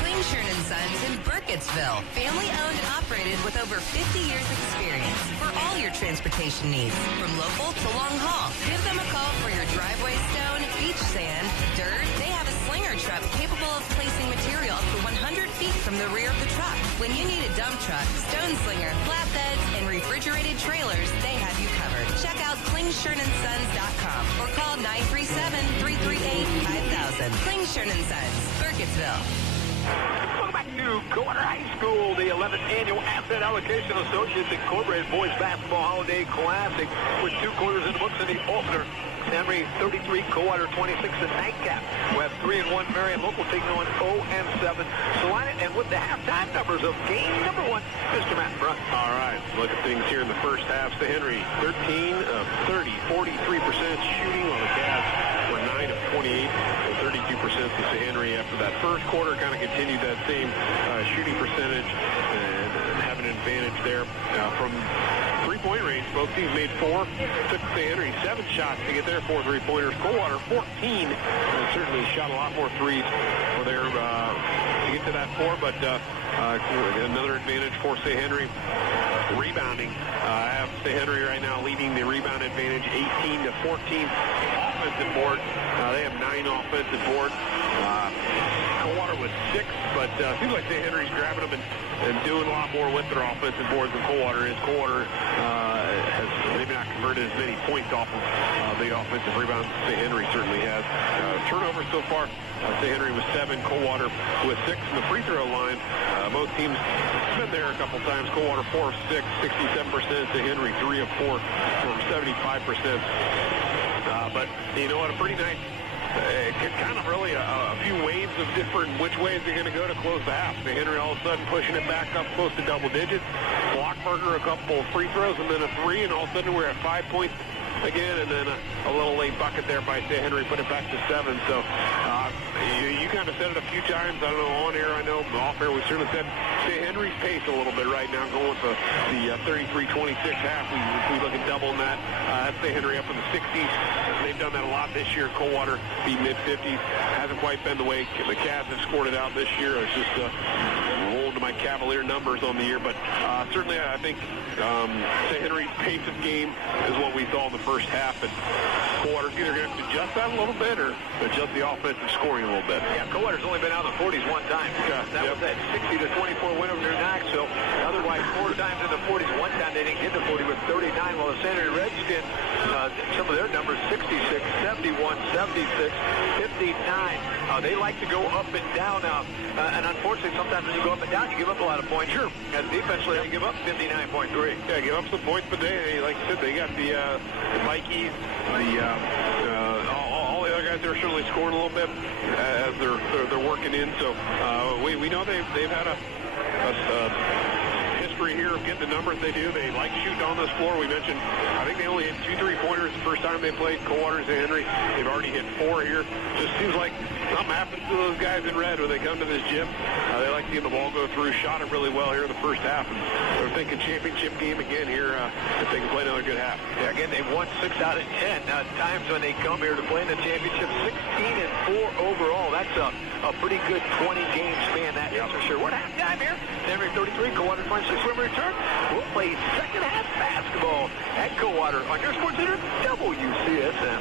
Klingshirn & Sons in Burkittsville. Family-owned and operated with over 50 years experience for all your transportation needs. From local to long haul, give them a call for your driveway stone, beach sand, dirt. They have a slinger truck capable of placing material up to 100 feet from the rear of the truck. When you need a dump truck, stone slinger, flatbeds, and refrigerated trailers, they have you covered. Check out klingshirnandsons.com or call 937-338-5000. Klingshirn & Sons, Burkittsville. Welcome back to Coldwater High School, the 11th Annual Asset Allocation Associates Incorporated Boys Basketball Holiday Classic with 2 quarters in the books in the opener. Henry 33, Coldwater 26, the nightcap. We have 3-1 Marion Local taking on 0-7 Salina. And with the halftime numbers of game number 1, Mr. Matt Brunt. All right, look at things here in the first half. The Henry, 13 of 30, 43% shooting, while the Cavs were 9 of 28, and 32% to Henry. After that first quarter, kind of continued that same shooting percentage and having an advantage there from three-point range. Both teams made 4. Took Henry 7 shots to get their 4 three-pointers. Coldwater 14, and certainly shot a lot more threes for their to get to that 4, but another advantage for St. Henry. Rebounding. I have St. Henry right now leading the rebound advantage 18 to 14. Offensive board. They have 9 offensive boards. Coldwater was 6, but seems like St. Henry's grabbing them and doing a lot more with their offensive boards than Coldwater is. Coldwater has maybe not converted as many points off of the offensive rebounds as St. Henry certainly has. Turnovers so far, St. Henry was 7, Coldwater with 6 in the free throw line. Both teams been there a couple times. Coldwater 4 of 6, 67%. St. Henry 3 of 4 for 75%. But you know what, a pretty nice, kind of really a few waves of different which ways they're going to go to close the half. St. Henry all of a sudden pushing it back up close to double digits. Blockberger a couple of free throws and then a 3, and all of a sudden we're at 5 points again, and then a little late bucket there by St. Henry put it back to 7. So you kind of said it a few times. I don't know, on air, I know, off air, we certainly said St. Henry's pace a little bit right now, going with the 33-26 half. We look at doubling that. That's St. Henry up in the 60s. They've done that a lot this year. Coldwater be mid-50s. Hasn't quite been the way the Cavs have scored it out this year. It's just rolled to my Cavalier numbers on the year. But certainly I think St. Henry's pace of game is what we saw in the first half. And Coldwater's either going to have to adjust that a little bit or adjust the offensive scoring a little bit. Yeah, Coldwater's only been out in the 40s 1 time. That was that 60-24 win over New Knoxville. Otherwise, 4 times in the 40s. 1 time they didn't get to 40 with 39, while the St. Henry Redskins, some of their numbers, 66, 71, 76, 59. They like to go up and down now. And unfortunately, sometimes when you go up and down, you give up a lot of points. Sure. And defensively, they give up 59.3. Yeah, give up some points, but they, like you said, they got the Vikings, all the other guys are certainly scoring a little bit as they're working in. So we know they've had a history here of getting the numbers they do. They like shooting on this floor. We mentioned, I think they only hit 2 3-pointers the first time they played Coldwater and St. Henry. They've already hit 4 here. Just seems like something happens to those guys in red when they come to this gym. They like seeing the ball go through. Shot it really well here in the first half. And they're thinking championship game again here if they can play another good half. Yeah, again, they've won 6 out of 10 times when they come here to play in the championship. 16-4 overall. That's a pretty good 20-game span, that is for sure. We're at halftime here. St. Henry 33, Coldwater 26. When we return, we'll play second half basketball at Coldwater on your Sports Center, WCSM.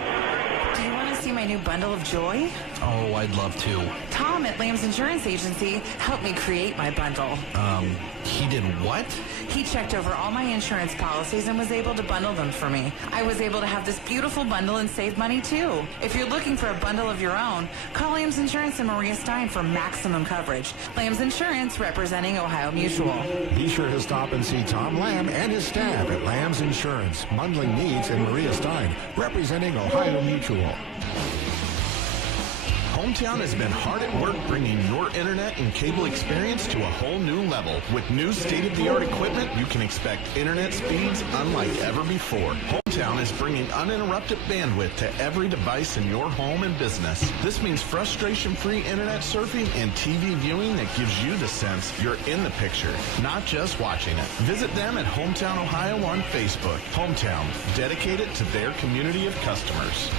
Do you want to see see my new bundle of joy? Oh, I'd love to. Tom at Lamb's Insurance Agency helped me create my bundle. He did what? He checked over all my insurance policies and was able to bundle them for me. I was able to have this beautiful bundle and save money too. If you're looking for a bundle of your own, call Lamb's Insurance and Maria Stein for maximum coverage. Lamb's Insurance, representing Ohio Mutual. Be sure to stop and see Tom Lamb and his staff at Lamb's Insurance, Bundling Needs, and Maria Stein, representing Ohio Mutual. Hometown has been hard at work bringing your internet and cable experience to a whole new level. With new state-of-the-art equipment, you can expect internet speeds unlike ever before. Hometown is bringing uninterrupted bandwidth to every device in your home and business. This means frustration-free internet surfing and TV viewing that gives you the sense you're in the picture, not just watching it. Visit them at Hometown Ohio on Facebook. Hometown, dedicated to their community of customers.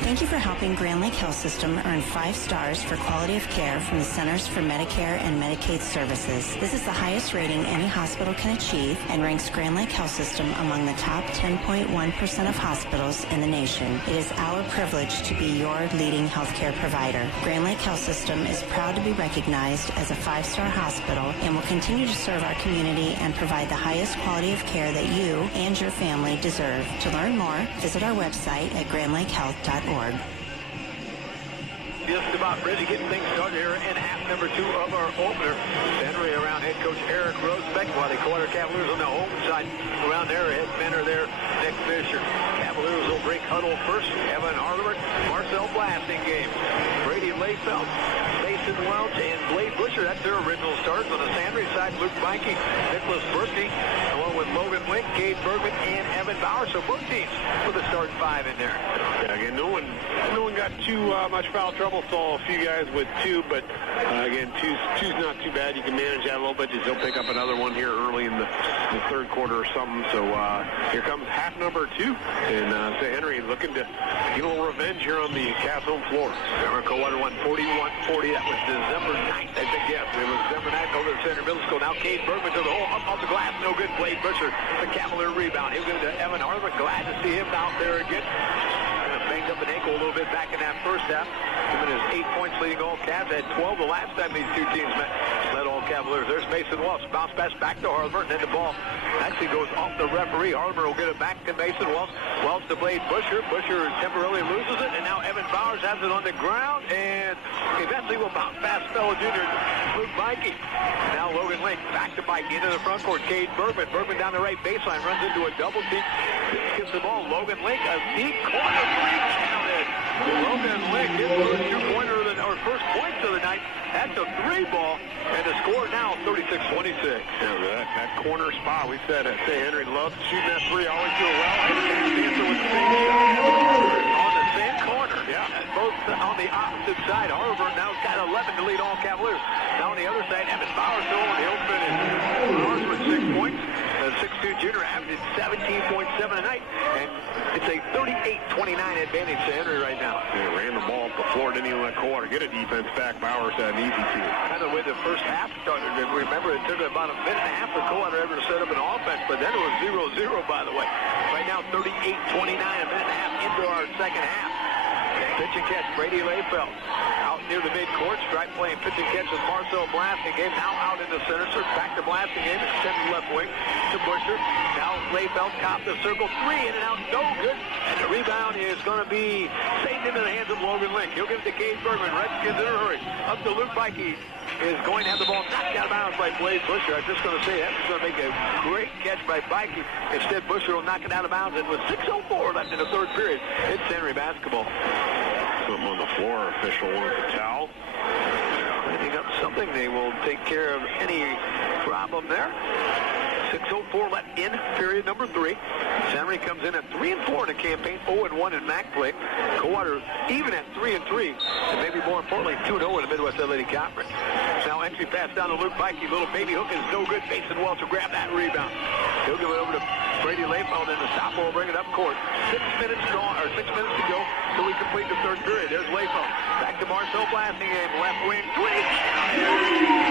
Thank you for helping Grand Lake Health System earn 5 stars for quality of care from the Centers for Medicare and Medicaid Services. This is the highest rating any hospital can achieve and ranks Grand Lake Health System among the top 10.1% of hospitals in the nation. It is our privilege to be your leading healthcare provider. Grand Lake Health System is proud to be recognized as a 5-star hospital and will continue to serve our community and provide the highest quality of care that you and your family deserve. To learn more, visit our website at grandlakehealth.org. Just about ready to get things started here in half number 2 of our opener. Henry around head coach Eric Rosebeck, while the Coldwater Cavaliers on the home side around there. Head mentor there, Nick Fisher. Cavaliers will break huddle first. Evan Harlowert, Marcel Blasting game. Brady Layfeld, Mason Welch, and Blade Busher. That's their original starters. On the Sandry side, Luke Mikey, Nicholas Berkey, along with Logan Wink, Cade Bergman, and Evan Bauer. So both teams with a start 5 in there. Yeah, again, no one got too much foul trouble. Saw a few guys with 2, but again, two's not too bad. You can manage that a little bit. You'll pick up another one here early in the third quarter or something. So here comes half number 2, and St. Henry looking to get a little revenge here on the Cavs home floor. Coldwater won 41-40. That was December 9th, I think. Yes, it was December 9th over at Center Middle School. Now Cade Bergman to the hole, up off the glass, no good. Blade Busher, the Cavalier rebound. He'll give it to Evan Harlowert. Glad to see him out there again. Banged up an ankle a little bit back in that first half. Given his 8 points leading all Cavs. Had 12 the last time these two teams met. Led all Cavaliers. There's Mason Welch. Bounce pass back to Harlowert. And then the ball actually goes off the referee. Harlowert will get it back to Mason Welch. Welch to Blade Busher. Busher temporarily loses it. And now Evan Bowers has it on the ground. And eventually will bounce past fellow junior Luke Mikey. Now Logan Link back to Mikey into the front court. Cade Bergman. Bergman down the right baseline. Runs into a double team. Gets the ball. Logan Link. A deep corner three. Counted. Logan Link his first points of the night. That's a 3-ball. And the score now 36-26. Yeah, that corner spot, we said it. St. Henry loves shooting that 3. Always do it well. And answer with the same shot. On the same corner. Yeah. And both on the opposite side. Harvard now got 11 to lead all Cavaliers. Now on the other side, Evan Bauer still on the open. Bauer with 6 points. The 6'2 junior averaged 17.7 a night. And it's a 38-29 advantage to Henry right now. They ran the ball up the floor. Didn't even let Coldwater get a defense back. Bowers had an easy team. Kind of the way the first half started. Remember, it took about a minute and a half for Coldwater ever to set up an offense. But then it was 0-0, by the way. Right now, 38-29, a minute and a half into our second half. Pitch and catch, Brady Layfeld. Out near the midcourt, stripe playing pitch and catch with Marcel Blastingame. Now out in the center, search back to Blastingame, extended left wing to Busher. Now Layfeld top the circle, 3 in and out, no good. And the rebound is going to be saved into the hands of Logan Link. He'll give it to Cade Bergman. Redskins in a hurry. Up to Luke Mikey. Is going to have the ball knocked out of bounds by Blade Busher. I was just going to say that's going to make a great catch by Mikey. Instead, Busher will knock it out of bounds. And with 6:04 left in the third period, it's Henry basketball. Something on the floor. Official wants a towel. Cleaning up something. They will take care of any problem there. 6:04 left in period number 3. Henry comes in at 3-4 in the campaign, 0-1 in MAC play. Coldwater even at 3-3, and maybe more importantly 2-0 in the Midwest Athletic Conference. Now entry pass down to Luke Mikey. Little baby hook is no good. Mason Welch will grab that rebound. He'll give it over to Brady Layfeld, and the sophomore will bring it up court. 6 minutes to go till we complete the third period. There's Layfeld. Back to Marcel Blastingame, left wing 3.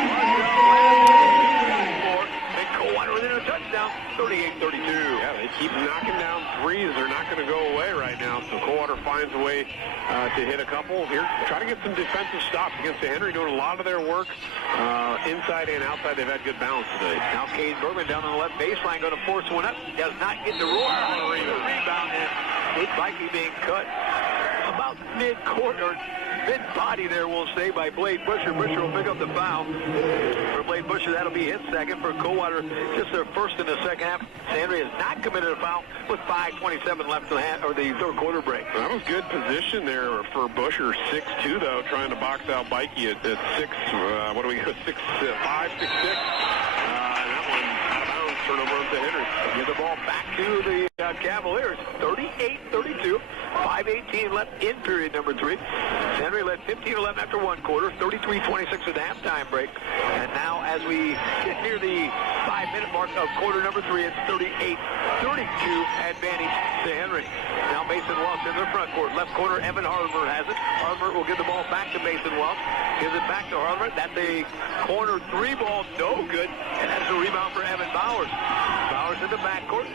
Marcel Blastingame, and Coldwater within a touchdown, 38-32. Yeah, They keep knocking down threes. They're not going to go away right now. So Coldwater finds a way to hit a couple here. Try to get some defensive stops against the Henry, doing a lot of their work inside and outside. They've had good balance today. Now Cade Bergman down on the left baseline, going to force one up. Does not get the roll. Rebound, and Luke Bikey being cut about mid-court or mid-body there, we'll say, by Blade Busher. Busher will pick up the foul. For Blade Busher, that'll be his second. For Coldwater, just their first in the second half. Henry has not committed a foul with 5:27 left in the third quarter break. That was good position there for Busher. 6'2", though, trying to box out Bikey at 6, what do we go, 6'5", 6'6". And that one out of bounds, turnover to Henry. Give the ball back to the Cavaliers. 38-32. 5:18 left in period number 3. Henry led 15-11 after one quarter. 33-26 at the halftime break. And now as we get near the 5-minute mark of quarter number 3, it's 38-32 advantage to Henry. Now Mason Welch in the front court. Left corner, Evan Harvard has it. Harvard will give the ball back to Mason Welch. Gives it back to Harvard. That's a corner 3 ball. No good. And that's a rebound for Evan Bowers. Bowers in the backcourt.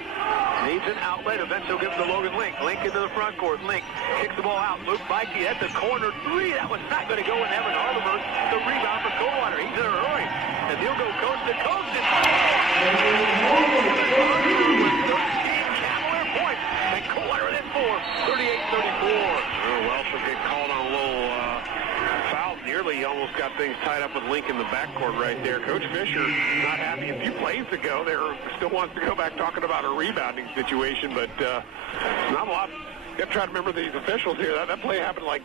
Needs an outlet. Eventually he'll give it to Logan Link. Link into the front court. Link kicks the ball out. Luke Bikey, that's a corner 3. That was not going to go in. Evan Harvard, the rebound for Coldwater. He's in a hurry. And he'll go coast to coast. Cavalier points. And Coldwater in 4. 38-34. Welch will get called on a little foul. Nearly almost got things tied up with Link in the backcourt right there. Coach Fisher not happy. A few plays ago there, still wants to go back talking about a rebounding situation, but not a lot. You got to try to remember these officials here. That play happened like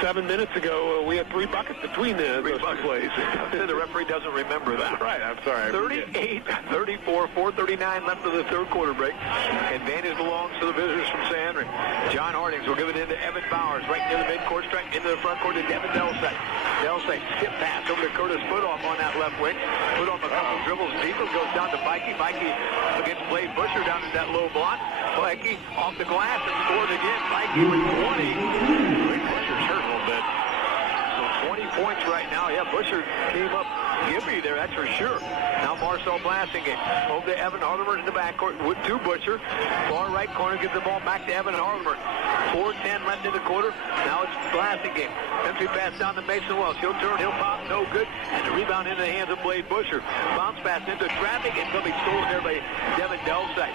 7 minutes ago. We had 3 buckets between those plays. The referee doesn't remember that. Right, I'm sorry. 38-34, 4:39 left of the third quarter break. Advantage belongs to the visitors from San Henry. John Hardings will give it into Evan Bowers, right near the midcourt stripe, into the front court to Devin Delsay. Delsay, skip pass over to Curtis Footoff on that left wing. Footoff a couple dribbles deep, goes down to Bikey. Bikey against Blade Busher down in that low block. Bikey off the glass and scores again. Bikey with 20. Blade Busher's hurt a little bit. So 20 points right now. Yeah, Busher came up gimme there, that's for sure. Now Marcel Blasingame over to Evan Hardimer in the backcourt to Busher. Far right corner, gives the ball back to Evan Hardimer. 4:10 left in the quarter. Now it's Blasingame. Empty pass down to Mason Welch. He'll turn, he'll pop, no good. And the rebound into the hands of Blade Busher. Bounce pass into traffic, and it'll be stolen there by Devin Delsay.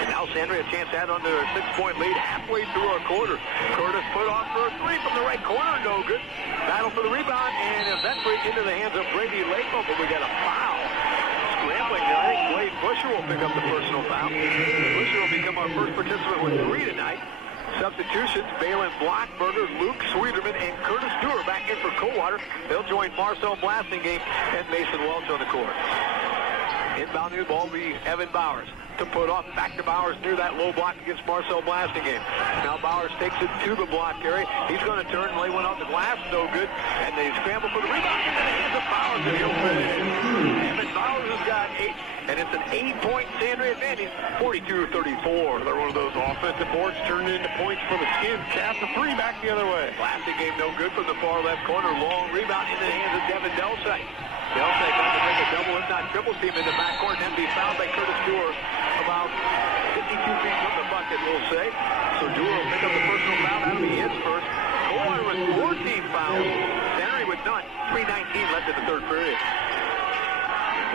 And now San Henry a chance to add on to their 6-point lead halfway through our quarter. Curtis Footoff for a 3 from the right corner, no good. Battle for the rebound, and eventually into the hands of Brady Lakeville, but we got a foul. Scrambling, I think Blade Busher will pick up the personal foul. Busher will become our first participant with 3 tonight. Substitutions, Balin Blockberger, Luke Sweeterman, and Curtis Dewar back in for Coldwater. They'll join Marcel Blasingame and Mason Welch on the court. Inbounding the ball will be Evan Bowers. To put off, back to Bowers near that low block against Marcel Blasingame. Now Bowers takes it to the block area. He's going to turn and lay one off the glass, no good. And they scramble for the rebound. And the hands of Bowers, and he'll finish. Evan Bowers has got 8, and it's an 8-point San Henry advantage, 42-34. They're one of those offensive boards turned into points for the Skins. Cast a 3 back the other way. Blasingame no good from the far left corner. Long rebound into the hands of Devin Delsay. Delsay got to make a double, if not triple team in the backcourt, and then be fouled by Curtis Dewar about 52 feet from the bucket, we'll say. So Dewar will pick up the personal foul. That'll be his first. Coldwater with 14 fouls. San Henry with none. 3:19 left in the third period.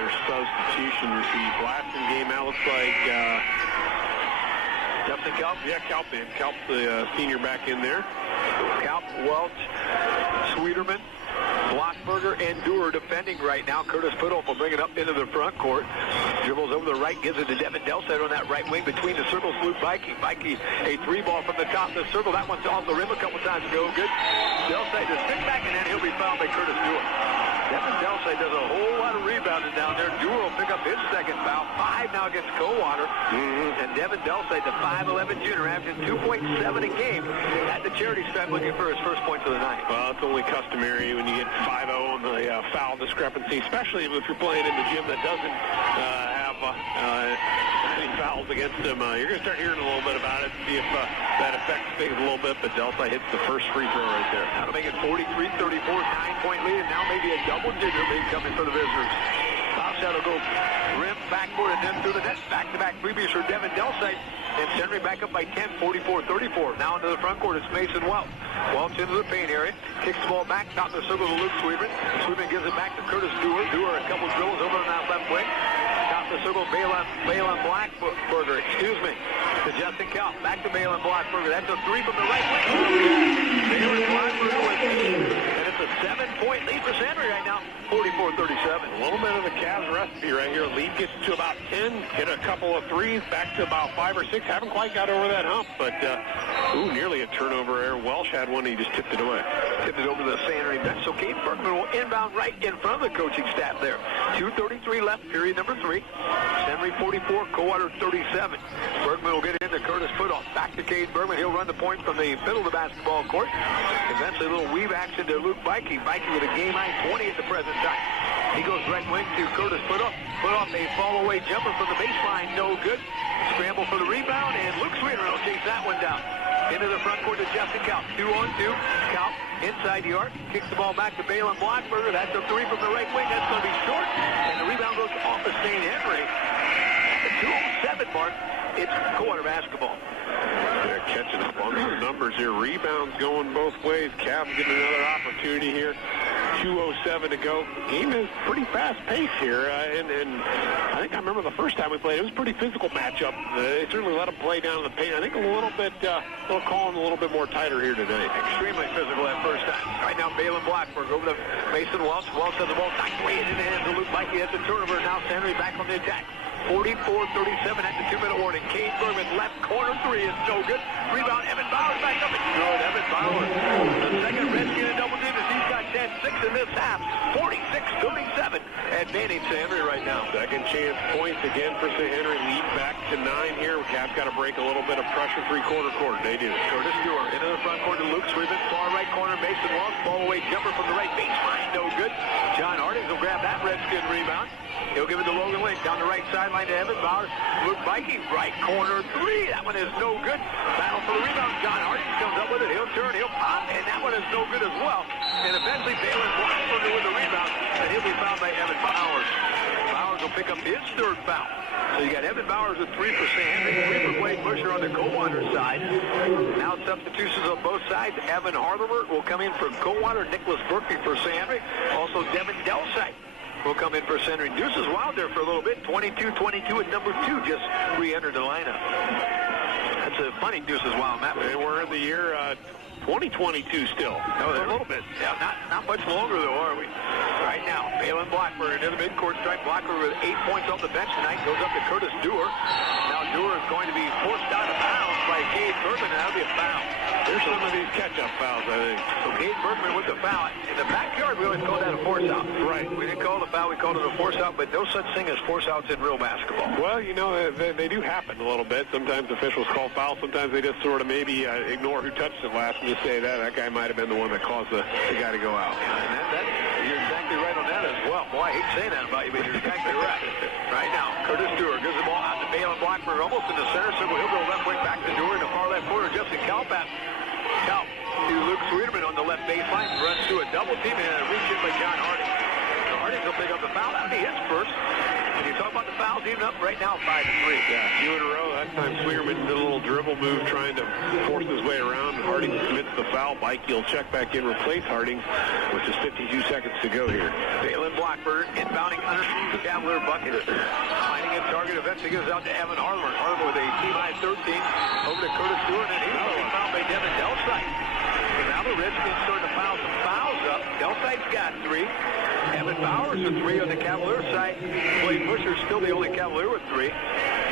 Their substitutions, the Blasingame out looks like Justin Kelp? Yeah, Kelp, the senior back in there. Kelp, Welch, Sweeterman, Blockberger, and Dewar defending right now. Curtis Footoff will bring it up into the front court. Dribbles over the right, gives it to Devin Delsay on that right wing between the circles. Luke Bikey. Bikey, a 3-ball from the top of the circle. That one's off the rim a couple times. No good. Delsay to stick back, and then he'll be fouled by Curtis Dewar. Devin Delsay does a whole lot of rebounding down there. Dewar will pick up his second foul. 5 now against Coldwater. And Devin Delsay, the 5'11 junior, averaging 2.7 a game at the charity stripe, looking for his first points of the night. Well, it's only customary when you get 5-0 on the foul discrepancy, especially if you're playing in the gym that doesn't have any fouls against them. You're going to start hearing a little bit about it, see if that affects things a little bit, but Delsay hits the first free throw right there. That'll make it 43-34, 9-point lead, and now maybe a double-digit lead coming for the visitors. About Delsite will go rim, backboard, and then through the net. Back-to-back previous for Devin Delsite. And Henry back up by 10, 44-34. Now into the front court, it's Mason Welch. Welch into the paint area. Kicks the ball back, top of the circle to Luke Sweetman. Sweetman gives it back to Curtis Dewar. Dewar a couple dribbles over on that left wing. Top of the circle, Balin Blackburger, to Justin Kelp. Back to Balin Blackburger. That's a three from the right wing. Balin Blackburger with and it's a 7-point lead for Henry right now. 44-37. A little bit of the Cavs recipe right here. Lead gets to about 10, hit a couple of threes, back to about 5 or 6. Haven't quite got over that hump, but nearly a turnover error. Welsh had one, he just tipped it away. Tipped it over to the St. Henry bench. So Cade Bergman will inbound right in front of the coaching staff there. 2:33 left, period number 3. Henry 44, Coldwater 37. Bergman will get into Curtis Putoff. Back to Cade Bergman. He'll run the point from the middle of the basketball court. Eventually a little weave action to Luke Bikey. Bikey with a game-high 20 at the present time. He goes right wing to Curtis Putoff. Putoff a fall-away jumper from the baseline. No good. Scramble for the rebound, and Luke Sweeter will chase that one down. Into the front court to Justin Kelp. 2-on-2. Kelp inside the arc. Kicks the ball back to Balin Blackburger. That's a three from the right wing. That's going to be short. And the rebound goes off of St. Henry. At the 2:07 mark, it's Coldwater basketball. They're catching up on some numbers here. Rebounds going both ways. Cavs getting another opportunity here. 2:07 to go. Game is pretty fast-paced here, and I think I remember the first time we played, it was a pretty physical matchup. They certainly let them play down in the paint. I think a little calling a little bit more tighter here today. Extremely physical that first time. Right now, Balin Blackburg over to Mason Welch. Welch has the ball knocked away into the hands of Luke Mikey. That's a turnover. Now Henry back on the attack. 44-37 at the 2-minute warning. Cade Bergman left corner three is no good. Rebound, Evan Bowers back up. It's good. Evan Bowers, the second Redskin in double digits. He's got 10-6 in this half. 46-37 advantage to Henry right now. Second chance points again for St. Henry. Lead back to 9 here. Cavs got to break a little bit of pressure three-quarter court. They do. Curtis Dewar into the front court to Luke Sweetman. Far right corner, Mason Welch. Ball away jumper from the right baseline. No good. John Hardings will grab that Redskin rebound. He'll give it to Logan Link. Down the right sideline to Evan Bowers. Luke Mikey, right corner three. That one is no good. Battle for the rebound. John Hardings comes up with it. He'll turn. He'll pop. And that one is no good as well. And eventually Balin Blackburger with the rebound. And he'll be fouled by Evan Bowers. Bowers will pick up his third foul. So you got Evan Bowers with 3%. Henry 3 for Blake Busher on the Coldwater side. Now substitutions on both sides. Evan Harlemer will come in for Coldwater. Nicholas Berkey for St. Henry. Also Devin Delsite will come in for St. Henry. Deuce is wild there for a little bit. 22-22 at number 2 just re-entered the lineup. That's a funny Deuce is wild, Matt. And we're in the year 2022 still. Oh, a little bit. Yeah, not much longer though, are we? Right now, Balin Blackburger into the midcourt stripe. Blackburger with 8 points off the bench tonight. Goes up to Curtis Dewar. Now Dewar is going to be forced out of bounds by Cade Bergman, and that'll be a foul. There's some of these catch-up fouls, I think. So Cade Bergman with the foul. In the backyard, we always call that a force-out. Right. We didn't call it a foul, we called it a force-out, but no such thing as force-outs in real basketball. Well, you know, they do happen a little bit. Sometimes officials call fouls. Sometimes they just sort of maybe ignore who touched it last and just say that guy might have been the one that caused the guy to go out. Yeah, and you're exactly right on that as well. Boy, I hate saying that about you, but you're exactly right. Right now, Curtis Dewar gives the ball out to Balin Blackburger, almost in the center circle. He'll go left wing back to Dewar in the far left corner. Justin Kelp to Luke Sweeterman on the left baseline. Runs through a double team and a reach in by John Harding. So Harding will pick up the foul. That'll be his first. When you talk about the fouls, even up right now, 5-3. Yeah, 2 in a row. That time Sweeterman did a little dribble move trying to force his way around. Harding commits the foul. Bike will check back in, replace Harding with just 52 seconds to go here. Balin Blackburger inbounding underneath the Cavalier bucket. Finding a target, eventually goes out to Evan Harlemer. Harlemer with a team-high 13 over to Curtis Dewar, and he's going to be fouled by Devin Delsite. So now the Redskins starting to pile some fouls up. Delsite's got 3. Evan Bowers with 3 on the Cavalier side. Blake Busher's still the only Cavalier with 3.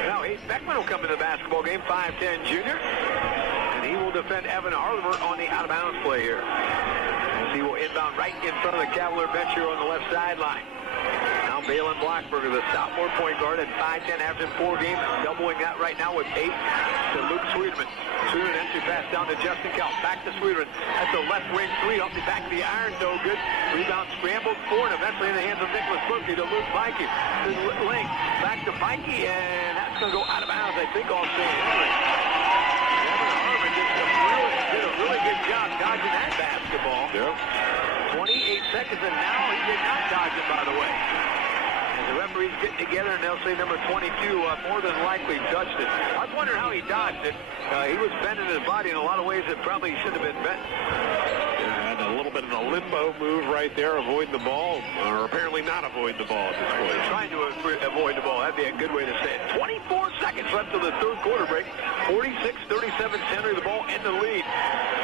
Now Hayden Beckman will come to the basketball game, 5'10 junior. And he will defend Evan Harlemer on the out-of-bounds play here. As he will inbound right in front of the Cavalier bench here on the left sideline. Now Balin Blackburger, the sophomore point guard at 5'10", averaging 4 games, doubling that right now with 8 to Luke Sweeterman. Sweeterman entry pass down to Justin Kelp. Back to Sweeterman. That's a left wing 3 off the back of the iron. No good. Rebound scrambled for and eventually in the hands of Nicholas Berkey to Luke Mikey. Link back to Mikey, and that's going to go out of bounds, I think, off St. Henry. Evan Harlemer did a really good job dodging that basketball. Yep. 28 seconds, and now he did not dodge it, by the way. As The referees getting together, and they'll say number 22 more than likely touched it. I was wondering how he dodged it. He was bending his body in a lot of ways that probably shouldn't have been bent. And a little bit of a limbo move right there, avoiding the ball, or apparently not avoiding the ball at this point. Trying to avoid the ball. That'd be a good way to say it. 24 seconds left of the third quarter break. 46-37 Henry, the ball in the lead.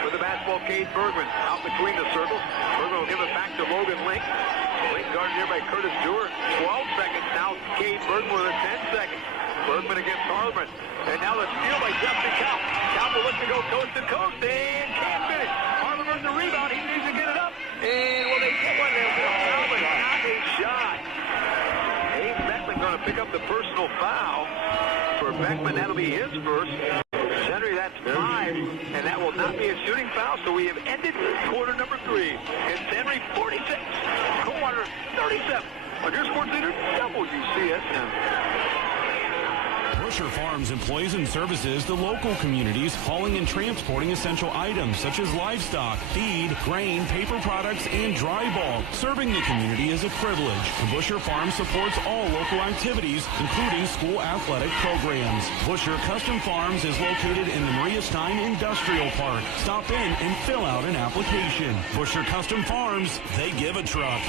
For the basketball, Cade Bergman out between the circles. Bergman will give it back to Logan Link. Link guarded here by Curtis Dewar. 12 seconds now. Cade Bergman with a 10 seconds. Bergman against Harleman. And now the steal by Justin Kaup. Kaup will look to go coast to coast and can't finish. Harleman's the rebound. He needs to get it up. And will they get one there? Harleman, not a shot. Abe Beckman going to pick up the personal foul. For Beckman, that'll be his first. Henry, that's 5, and that will not be a shooting foul, so we have ended quarter number 3. It's Henry 46, Coldwater 37. On your sports leader, WCSM. Busher Farms employs and services the local communities, hauling and transporting essential items such as livestock, feed, grain, paper products, and dry bulk. Serving the community is a privilege. Busher Farms supports all local activities, including school athletic programs. Busher Custom Farms is located in the Maria Stein Industrial Park. Stop in and fill out an application. Busher Custom Farms, they give a truck.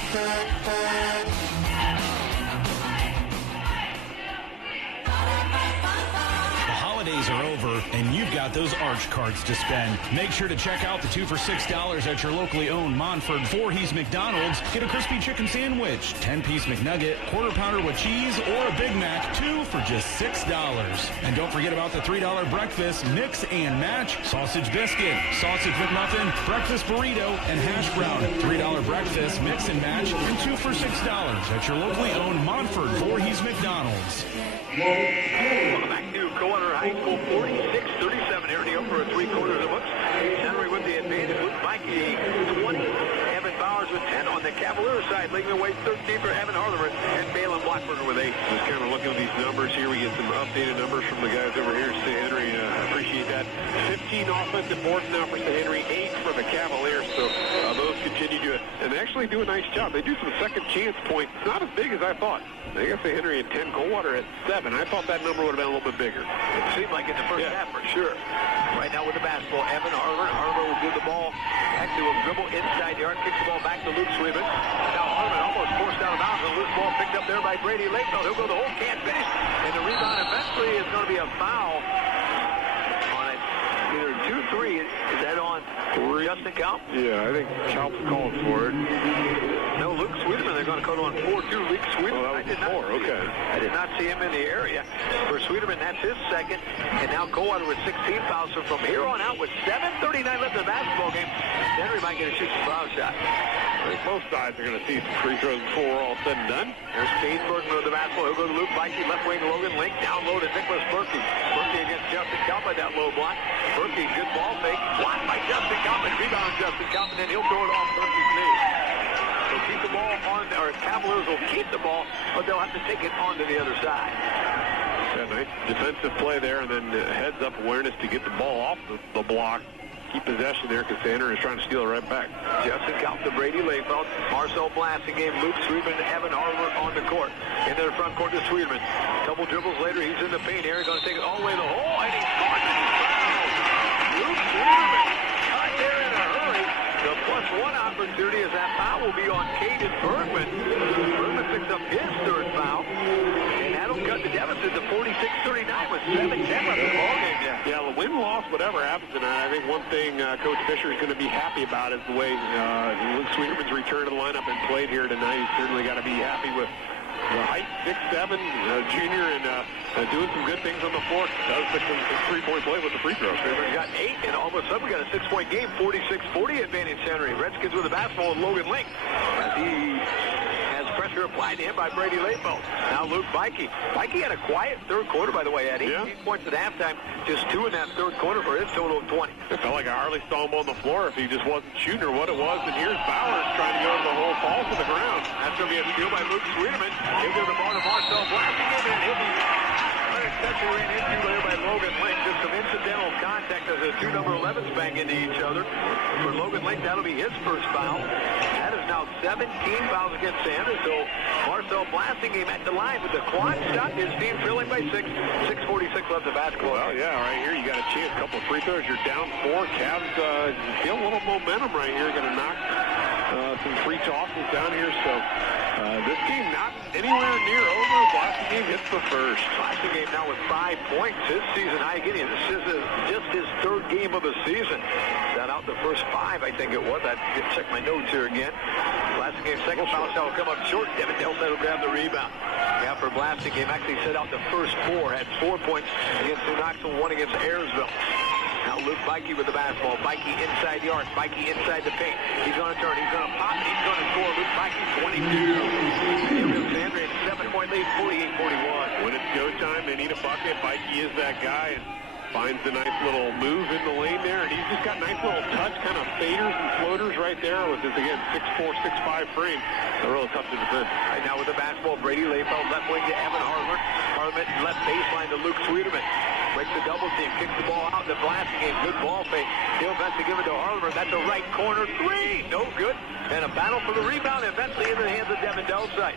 Holidays are over, and you've got those arch cards to spend. Make sure to check out the 2 for $6 at your locally owned Montford Voorhees McDonald's. Get a crispy chicken sandwich, 10-piece McNugget, quarter pounder with cheese, or a Big Mac, 2 for just $6. And don't forget about the $3 breakfast, mix and match, sausage biscuit, sausage McMuffin, breakfast burrito, and hash brown. $3 breakfast, mix and match, and 2 for $6 at your locally owned Montford Voorhees McDonald's. Welcome back to Coldwater High School, 46-37 here in the upper 3/4 of the books. Henry with the advantage with Mikey 20. Evan Bowers with 10 on the Cavaliers side, leading the way 13 for Evan Harleman and Balin Blackburn with 8. Just kind of looking at these numbers here. We get some updated numbers from the guys over here. St. Henry, I appreciate that. 15 offensive boards now for St. Henry, 8 for the Cavaliers. So those continue to and actually do a nice job. They do some second chance points. It's not as big as I thought. They got St. Henry at 10, Coldwater at 7. I thought that number would have been a little bit bigger. It seemed like in the first half for sure. Right now with the basketball, Evan Harleman. Harleman will give the ball back to a dribble inside the arc, kicks the ball back to Luke Sweetman. Now Harleman almost forced out of bounds. A loose ball picked up there by Brady Lakeville. He'll go the whole, can't finish. And the rebound eventually is going to be a foul on it. Either 2-3. Is that on Justin Kaup? Yeah, I think Kaup's calling for it. No, Luke Sweetman, they're going to call on 4-2. Luke Sweetman. Oh, that was 4, okay. I did not see him in the area. For Sweetman, that's his second. And now Coldwater with 16 fouls. So from here on out, with 7:39 left in the basketball game, Henry might get a shoot some foul shot. I think both sides are going to see some free throws before we're all said and done. There's Cade Bergman with the basketball. He'll go to Luke Vikey, left wing Logan Link, down low to Nicholas Berkey. Berkey against Justin Kaup by that low block. Berkey, good ball fake. Blocked by Justin Kaup, and rebound Justin Kaup, and then he'll throw it off Berkey's knee. So keep the ball on, or Cavaliers will keep the ball, but they'll have to take it on to the other side. Yeah, nice defensive play there, and then heads-up awareness to get the ball off the block. Keep possession there because Sanders is trying to steal it right back. Justin Kaup to Brady Layfeld. Marcel Blasting gave Luke Sweetman and Evan Harleman on the court. Into the front court to Sweetman. Couple dribbles later, he's in the paint area. Going to take it all the way to the hole, and he scores and he's fouled. Luke Sweetman cut there in a hurry. The +1 opportunity as that foul will be on Caden Bergman. Bergman picks up his third foul. And that'll cut the deficit to 46-39 with 7-10 left in the ballgame. Yeah, the win, loss, whatever happens tonight, I think one thing Coach Fisher is going to be happy about is the way Luke Sweetman's return to the lineup and played here tonight. He's certainly got to be happy with the height, 6'7", junior, and doing some good things on the floor. Does pick some three-point play with the free throws. Sweetman's got 8, and all of a sudden we got a 6-point game, 46-40 advantage Henry. Redskins with the basketball with Logan Link. As he has pressure applied to him by Brady Layfeld. Now Luke Vikey. Vikey had a quiet third quarter, by the way, at 18 points at halftime, just 2 in that third quarter for his total of 20. It felt like I hardly saw him on the floor if he just wasn't shooting or what it was. And here's Bowers trying to go to the hole, falls to the ground. That's going to be a steal by Luke Sweetman. He'll give the ball to Marcel Blasting, and he'll be unexpectedly ran into there by Logan Link. Just some incidental contact as a the two number 11s bang into each other. For Logan Link, that'll be his first foul. That is now 17 fouls against Sanders. So Marcel Blasingame at the line with the quad stop. His team trailing by 6. 6:46 left of basketball. Well, yeah, right here you got a chance. Couple of free throws. You're down 4. Cavs feel a little momentum right here. Going to knock some free tosses down here. So this game not anywhere near over. Blasingame hits the first. Blasingame now with 5 points. His season high again. This is just his third game of the season. Got out the first 5, I think it was. I didn't check my notes here again. Blasingame second foul shot will come up short. Devin Delsa will grab the rebound. Yeah, for Blasingame, actually set out the first 4. Had 4 points against New Knoxville, 1 against Ayersville. Now Luke Bikey with the basketball. Bikey inside the arc. Bikey inside the paint. He's going to turn. He's going to pop. He's going to score. Luke Bikey, 22. Sandra, 7-point lead, 48-41. When it's go time, they need a bucket. Bikey is that guy. And finds a nice little move in the lane there, and he's just got nice little touch, kind of faders and floaters right there with his, again, 6'4", 6'5" frame. They're really tough to defend. Right now with the basketball, Brady Layfeld left wing to Evan Hartman. Hartman left baseline to Luke Sweeterman. Breaks the double team, kicks the ball out in the Blasingame. Good ball fake. He'll eventually give it to Hartman. That's a right corner 3. No good. And a battle for the rebound eventually into the hands of Devin Delside.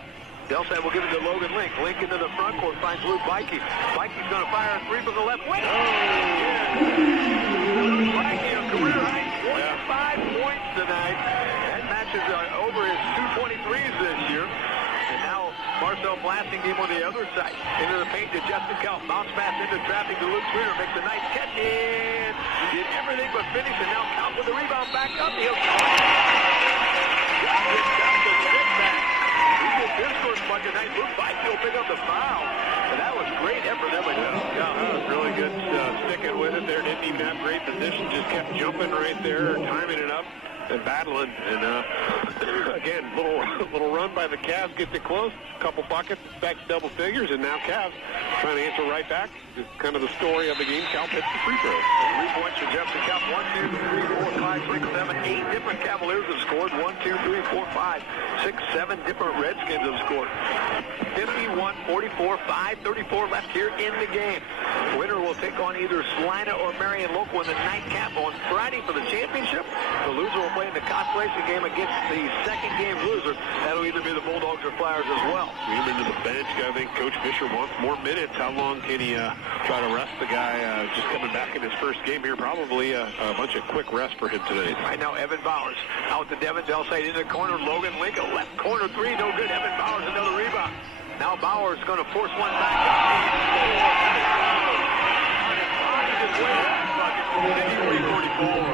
Delside will give it to Logan Link. Link into the front court, finds Luke Bikey. Bikey's going to fire a 3 from the left wing. Bikey, a career high 25 points tonight. That matches over his 223s this year. And now Marcel Blasingame on the other side. Into the paint to Justin Kelp. Bounce pass into traffic to Luke Sweeter. Makes a nice catch in. Did everything but finish. And now Kelp with the rebound back up. He'll this first bucket night. Luke Bikey will pick up the foul. And that was great effort there by Justin Kelp. That was really good sticking with it there. Didn't even have great position. Just kept jumping right there, timing it up and battling. And again, little run by the Cavs. Gets it close. Couple buckets. Back to double figures. And now Cavs trying to answer right back. It's kind of the story of the game. Kelp hits the free throw. 3 points for Justin Kelp. 1, 2, 3, 4, 5, 6, 7, 8 different Cavaliers have scored. 1, 2, 3, 4, 5, 6, 7 different Redskins have scored. 51-44, 5:34 left here in the game. Winner will take on either Salina or Marion Local in the nightcap on Friday for the championship. The loser will play in the consolation game against the second game loser. That'll either be the Bulldogs or Flyers as well. Even to the bench, I think Coach Fisher wants more minutes. How long can he try to rest the guy just coming back in his first game here? Probably a bunch of quick rest for him today. Right now, Evan Bowers out to Devin Delside in the corner. Logan Link, a left corner 3, no good. Evan Bowers, another rebound. Now Bowers going to force one back up.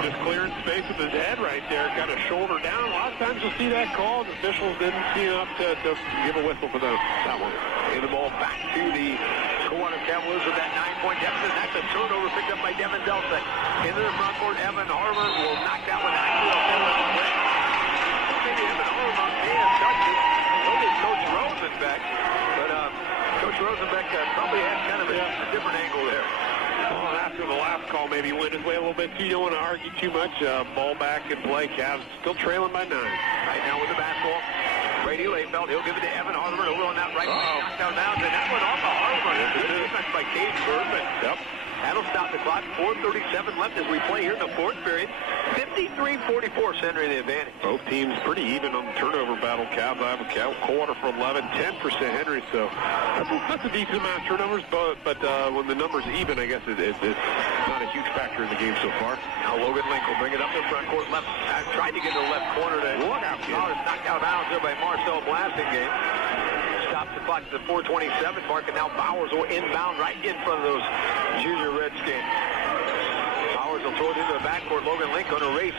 Just clearing space with his head right there. Got a shoulder down. A lot of times you'll see that call. The officials didn't see enough to give a whistle for that one. Give the ball back to the Coldwater Cavaliers with that 9-point deficit. That's a turnover picked up by Devin Delside. Into the front court, Evan Harmer will knock that one out. Maybe Evan Harmer may have touched it. So did Coach Rosenbeck. But Coach Rosenbeck probably had kind of a different angle there. Well, after the last call, maybe went his way a little bit too. You don't want to argue too much. Ball back in play. Cavs still trailing by 9. Right now with the basketball, Brady Layfeld. He'll give it to Evan Harmer over on that right knockdown now. And that went off of Harmer. Good defense by Cade Bergman. Yep. That'll stop the clock. 4:37 left as we play here in the fourth period. 53-44, Henry the advantage. Both teams pretty even on the turnover battle. Cavs have a quarter for 11, 10% Henry. So that's a decent amount of turnovers. But when the number's even, I guess it's not a huge factor in the game so far. Now Logan Link will bring it up in front court left. Tried to get to the left corner. Look out, it's knocked out of bounds there by Marcel Blasingame. Stops the clock to the 4:27 mark, and now Bowers will inbound right in front of those junior Redskins. Bowers will throw it into the backcourt. Logan Link on a race.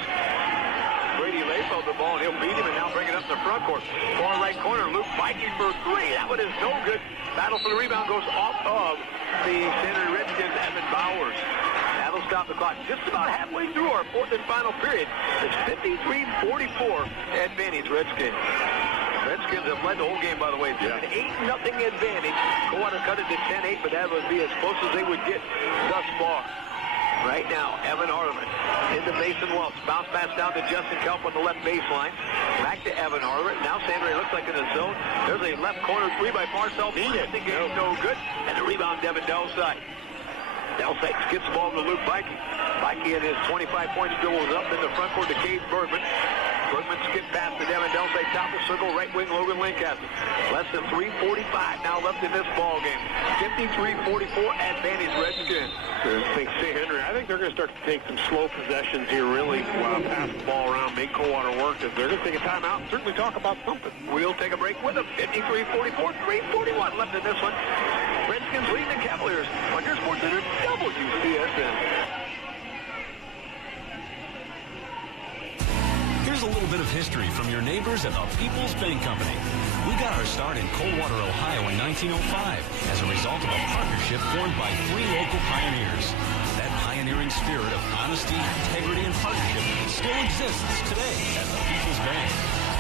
Brady Layfeld the ball, and he'll beat him and now bring it up in the front court. Far right corner, Luke Bikey for 3. That one is no good. Battle for the rebound goes off of the San Redskins, Evan Bowers. That'll stop the clock just about halfway through our fourth and final period. It's 53-44 advantage Redskins. Redskins have led the whole game, by the way. It's an 8-0 advantage. Coldwater cut it to 10-8, but that would be as close as they would get thus far. Right now, Evan Hartman into Mason Welch. Bounce pass down to Justin Kelp on the left baseline. Back to Evan Hartman. Now Sandray looks like in the zone. There's a left corner 3 by Marcel. Blasingame, no good. And the rebound, Devin Delside. Delsite gets the ball to Luke Bikey. Bikey at his 25-point dribbles up in the front court to Cade Bergman. Bergman skipped past the Devin Delsite, top of the circle, right wing Logan Lancaster. Less than 3:45 now left in this ball game. 53-44 advantage Redskins. I think St. Henry, I think they're going to start to take some slow possessions here, really pass the ball around, make Coldwater work. If they're going to take a timeout and certainly talk about something. We'll take a break with them. 53-44, 3:41 left in this one. Redskins lead the Cavaliers on your Sports Center WCSN. Here's a little bit of history from your neighbors at the People's Bank Company. We got our start in Coldwater, Ohio in 1905 as a result of a partnership formed by 3 local pioneers. That pioneering spirit of honesty, integrity, and partnership still exists today at the People's Bank.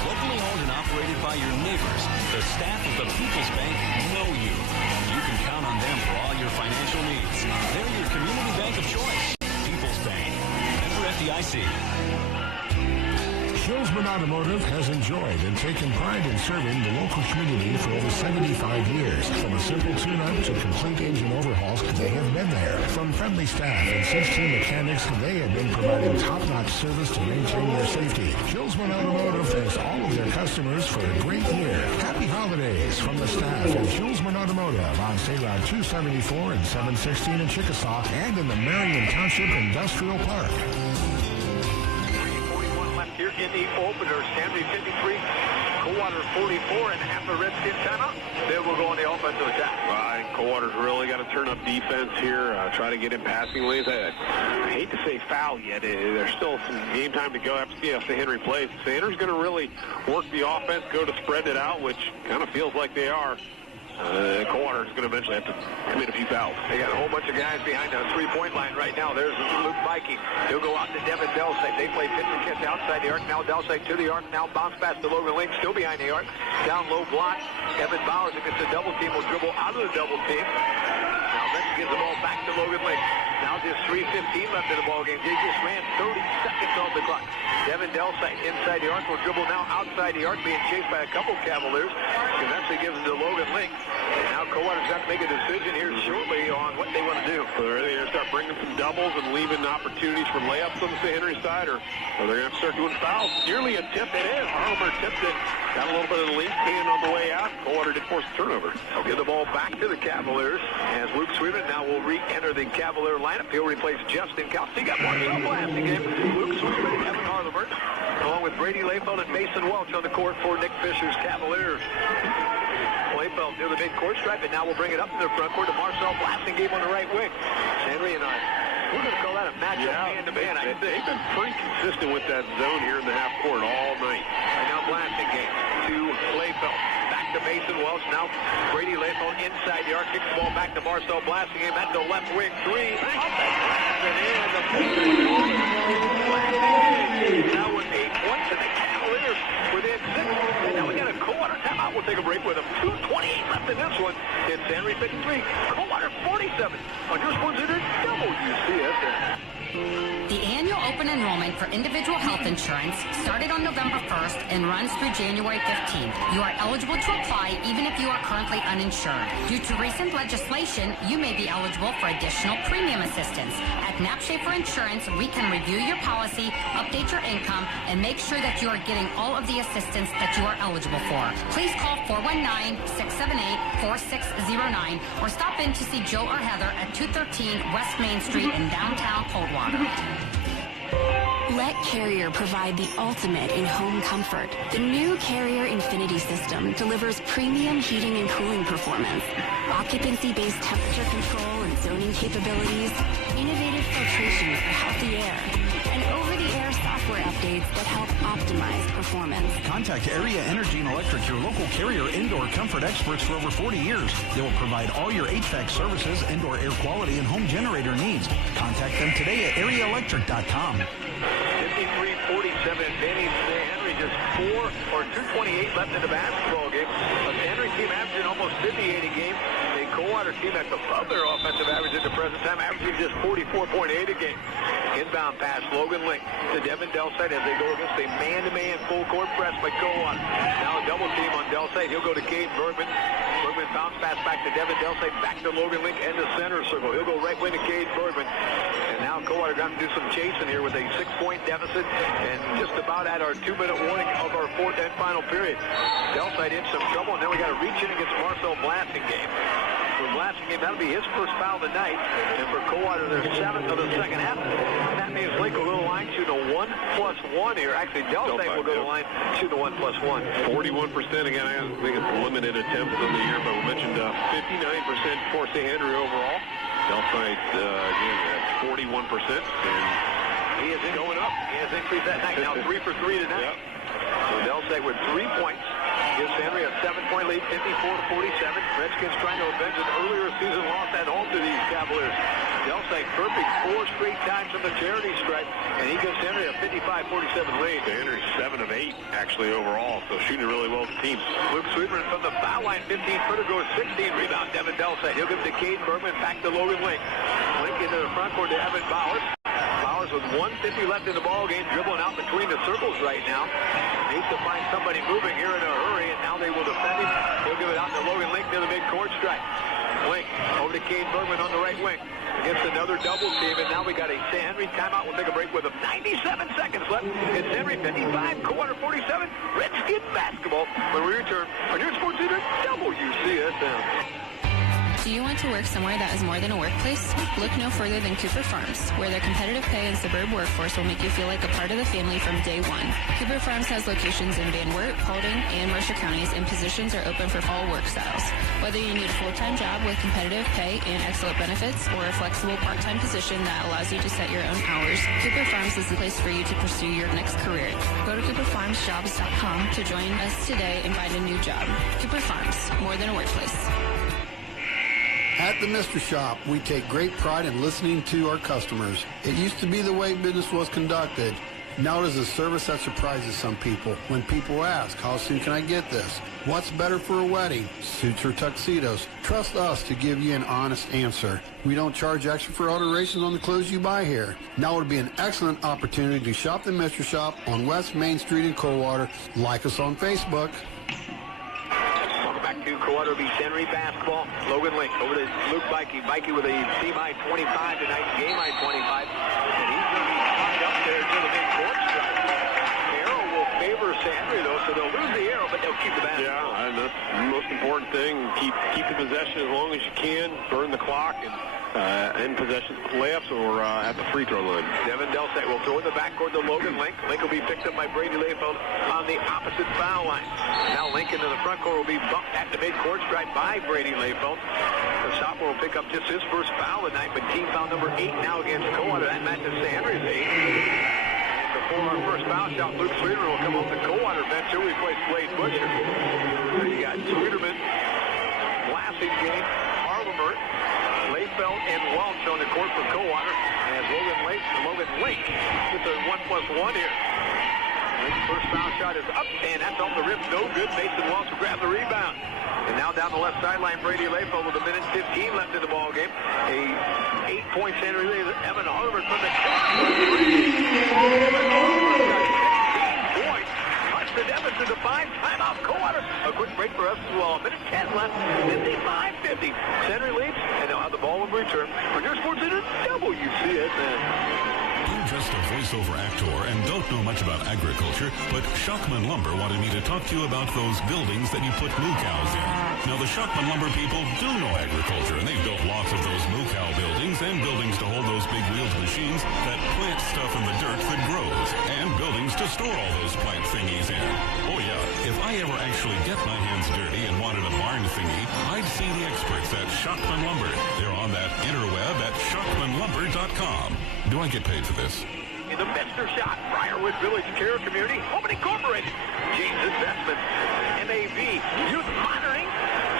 Locally owned and operated by your neighbors, the staff of the People's Bank know you. You can count on them for all your financial needs. They're your community bank of choice. People's Bank. Member FDIC. Schulzman Automotive has enjoyed and taken pride in serving the local community for over 75 years. From a simple tune-up to complete engine overhauls, they have been there. From friendly staff and 16 mechanics, they have been providing top-notch service to maintain your safety. Schulzman Automotive thanks all of their customers for a great year. Happy holidays from the staff at Schulzman Automotive on State Route 274 and 716 in Chickasaw and in the Marion Township Industrial Park. Here in the opener, Stanley 53, Coldwater 44, and half a Redskins timeout. Then we'll go on the offensive attack. I think Coldwater's really got to turn up defense here, try to get in passing lanes. I hate to say foul yet. There's still some game time to go after see how St. Henry plays. St. Henry's going to really work the offense, go to spread it out, which kind of feels like they are. Coldwater's going to eventually have to commit a few fouls. They got a whole bunch of guys behind the three-point line right now. There's Luke Bikey. He'll go out to Devin Delsite. They play pitch and catch outside the arc. Now Delsite to the arc. Now bounce pass to Logan Link, still behind the arc. Down low block. Evan Bowers against the double team will dribble out of the double team. Now Benson gives the ball back to Logan Link. Now just 3:15 left in the ball game. They just ran 30 seconds off the clock. Devin Delsite inside the arc will dribble now outside the arc, being chased by a couple Cavaliers. Eventually gives it to Logan Link. And now Coldwater's got to make a decision here shortly on what they want to do. So they're going to start bringing some doubles and leaving opportunities for layups on the St. Henry side, or they're going to have to start doing fouls. Nearly a tip it is. Harlemer tipped it. Got a little bit of the lead hand on the way out. Coldwater did force a turnover. They'll give the ball back to the Cavaliers as Luke Sweetman now will re-enter the Cavalier lineup. He'll replace Justin Couch. He got one last game. Luke Sweetman and Evan Harlemer, along with Brady Layfeld and Mason Welch on the court for Nick Fisher's Cavaliers. Layfeld near the mid-court stripe, and now we'll bring it up to the front court to Marcel Blasingame on the right wing. Henry and we're going to call that a matchup man-to-man. They've been pretty consistent with that zone here in the half court all night. And now Blasingame to Layfeld. Back to Mason Welch. Now Brady Layfeld inside the arc. Kicks the ball back to Marcel Blasingame. That's the left wing three. Off the glass and in. The Blasingame now with 8 points, and the Cavaliers within 6. And now we got a Coldwater timeout. We'll take a break with them. 2:28 left in this one. It's Henry 53, Coldwater 47. On your Sports Center WCSN. The annual open enrollment for individual health insurance started on November 1st and runs through January 15th. You are eligible to apply even if you are currently uninsured. Due to recent legislation, you may be eligible for additional premium assistance. At Knapp Schaefer Insurance, we can review your policy, update your income, and make sure that you are getting all of the assistance that you are eligible for. Please call 419-678-4609 or stop in to see Joe or Heather at 213 West Main Street in downtown Coldwater. Let Carrier provide the ultimate in home comfort. The new Carrier Infinity system delivers premium heating and cooling performance, occupancy-based temperature control and zoning capabilities, innovative filtration for healthy air, and over-the-air software updates that help optimize performance. Contact Area Energy and Electric, your local Carrier indoor comfort experts for over 40 years. They will provide all your HVAC services, indoor air quality, and home generator needs. Contact them today at areaelectric.com. 53-47 advantage. Henry just 2:28 left in the basketball game. A Henry team averaging almost 58 a game. A Coldwater team that's above their offensive average at the present time, averaging just 44.8 a game. Inbound pass, Logan Link to Devin Delsite as they go against a man-to-man full court press by Coldwater. Now a double team on Delsite. He'll go to Cade Bergman. Bergman bounce pass back to Devin Delsay, back to Logan Link in the center circle. He'll go right wing to Cade Bergman. And now Coldwater got to do some chasing here with a 6-point deficit and just about at our 2-minute warning of our fourth and final period. Delsay in some trouble, and then we got to reach in against Marcel Blasingame. For Blasingame, that'll be his first foul of the night. And for Coldwater, their 7th of the second half. And that means Link will go to the line to the 1+1 here. Actually, Delsay will go to the line to the 1+1. 41% again. I think it's limited attempts on the year, but we mentioned 59% for St. Henry overall. Delsay, again, at 41%. And he is going up. He has increased that night. Now 3 for 3 tonight. Yep. So Delsay with 3 points. Gives Henry a 7-point lead, 54-47. Redskins trying to avenge an earlier season loss at home to these Cavaliers. Delsay perfect 4 straight times on the charity stripe, and he gives Henry a 55-47 lead. Henry's 7 of 8 actually overall, so shooting really well with the team. Luke Sweetman from the foul line, 15 footer goes 16. Rebound, Devin Delsay. He'll give it to Cade Bergman, back to Logan Link. Link into the front court to Evan Bowers. Bowers with 1:50 left in the ball game, dribbling out between the circles right now. Needs to find somebody moving here in a hurry, and now they will defend him. He'll give it out to Logan Link near the mid-court stripe. Link over to Cade Bergman on the right wing. Against another double team, and now we got a St. Henry timeout. We'll take a break with 97 seconds left. It's Henry 55, Coldwater 47. Redskins basketball when we return on your Sports Leader WCSM. Do you want to work somewhere that is more than a workplace? Look no further than Cooper Farms, where their competitive pay and suburb workforce will make you feel like a part of the family from day one. Cooper Farms has locations in Van Wert, Paulding, and Mercer counties, and positions are open for all work styles. Whether you need a full-time job with competitive pay and excellent benefits, or a flexible part-time position that allows you to set your own hours, Cooper Farms is the place for you to pursue your next career. Go to CooperFarmsJobs.com to join us today and find a new job. Cooper Farms, more than a workplace. At the Mr. Shop, we take great pride in listening to our customers. It used to be the way business was conducted. Now it is a service that surprises some people. When people ask, how soon can I get this? What's better for a wedding? Suits or tuxedos? Trust us to give you an honest answer. We don't charge extra for alterations on the clothes you buy here. Now would be an excellent opportunity to shop the Mr. Shop on West Main Street in Coldwater. Like us on Facebook. To Coldwater beats Henry basketball. Logan Link over to Luke Bikey. Bikey with a team high 25 tonight, game high 25. And he's going to be tied up there to the mid-court stripe. The arrow will favor St. Henry, though, so they'll lose the arrow, but they'll keep the basketball. Yeah, and that's the most important thing. Keep the possession as long as you can. Burn the clock and in possession layups or at the free throw line. Devin Delsay will throw in the backcourt to Logan Link. Link will be picked up by Brady Layfeld on the opposite foul line. Now Link into the front court will be bumped at the mid-court stripe by Brady Layfeld. The sophomore will pick up just his first foul of the night, but team foul number 8 now against Coldwater. That matches St. Henry's 8. And before our first foul shot, Luke Sweeterman will come off the Coldwater bench. He'll replace Blade Butcher. So you got Sweeterman, Blasingame, Harlemer, Layfeld, and Welch on the court for Coldwater. And as Logan Link gets a 1+1 here. Link's first foul shot is up, and that's off the rim. No good. Mason Welch will grab the rebound. And now down the left sideline, Brady Layfeld with 1:15 left in the ball game. A 8-point Henry lead. Evan Harlemer from the the deficit to 5. Timeout, Coldwater. A quick break for us as well. 1:10 left. 55-50. Henry leads, and they'll have the ball in return. For your Sports Center, WCSN. I'm just a voiceover actor and don't know much about agriculture, but Shockman Lumber wanted me to talk to you about those buildings that you put moo cows in. Now, the Shockman Lumber people do know agriculture, and they've built lots of those moo cow buildings and buildings to hold those big wheeled machines that plant stuff in the dirt that grows, and buildings to store all those plant thingies in. Oh, yeah, if I ever actually get my hands dirty and wanted a barn thingy, I'd see the experts at Shockman Lumber. They're on that interweb at shockmanlumber.com. Do I get paid for this? In the Mr. Shop, Briarwood Village Care Community, Home and Incorporated, James Investments, MAV, Youth Monitoring,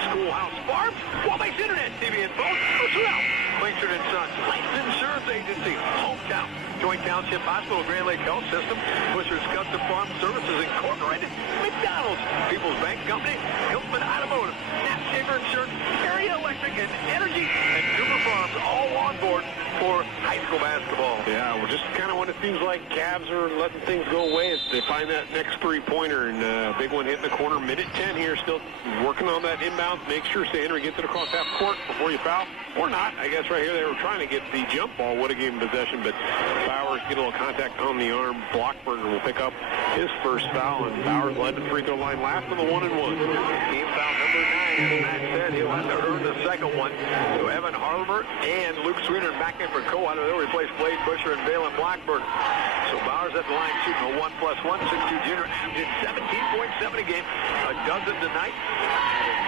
Schoolhouse Farms, Wabash Internet, TV and phone, Personnel, Clayton & Sons, Life Insurance Agency, Hometown, Joint Township Hospital, Grand Lake Health System, Bushers Custom Farm Services Incorporated, McDonald's, People's Bank Company, Hilton Automotive, Nap Shaver Insurance, Area Electric and Energy and Cooper Farms all on board for high school basketball. Yeah, well, just kind of when it seems like Cavs are letting things go away, they find that next three-pointer, and big one hitting the corner. Minute 10 here, still working on that inbound. Make sure St. Henry gets it across half court before you foul. Or not. I guess right here they were trying to get the jump ball. Would have given possession, but Bowers get a little contact on the arm. Blockberger will pick up his first foul, and Bowers led the free throw line last on the 1-and-1. Team foul number 9, as Matt said. He'll have to earn the second one. So Evan Harlemer and Luke Sweeney back in for Coldwater. They'll replace Blade Busher and Valen Blockberger. So Bowers at the line shooting a 1+1, 6'2" junior, averaging 17.7 a game, a dozen tonight, and a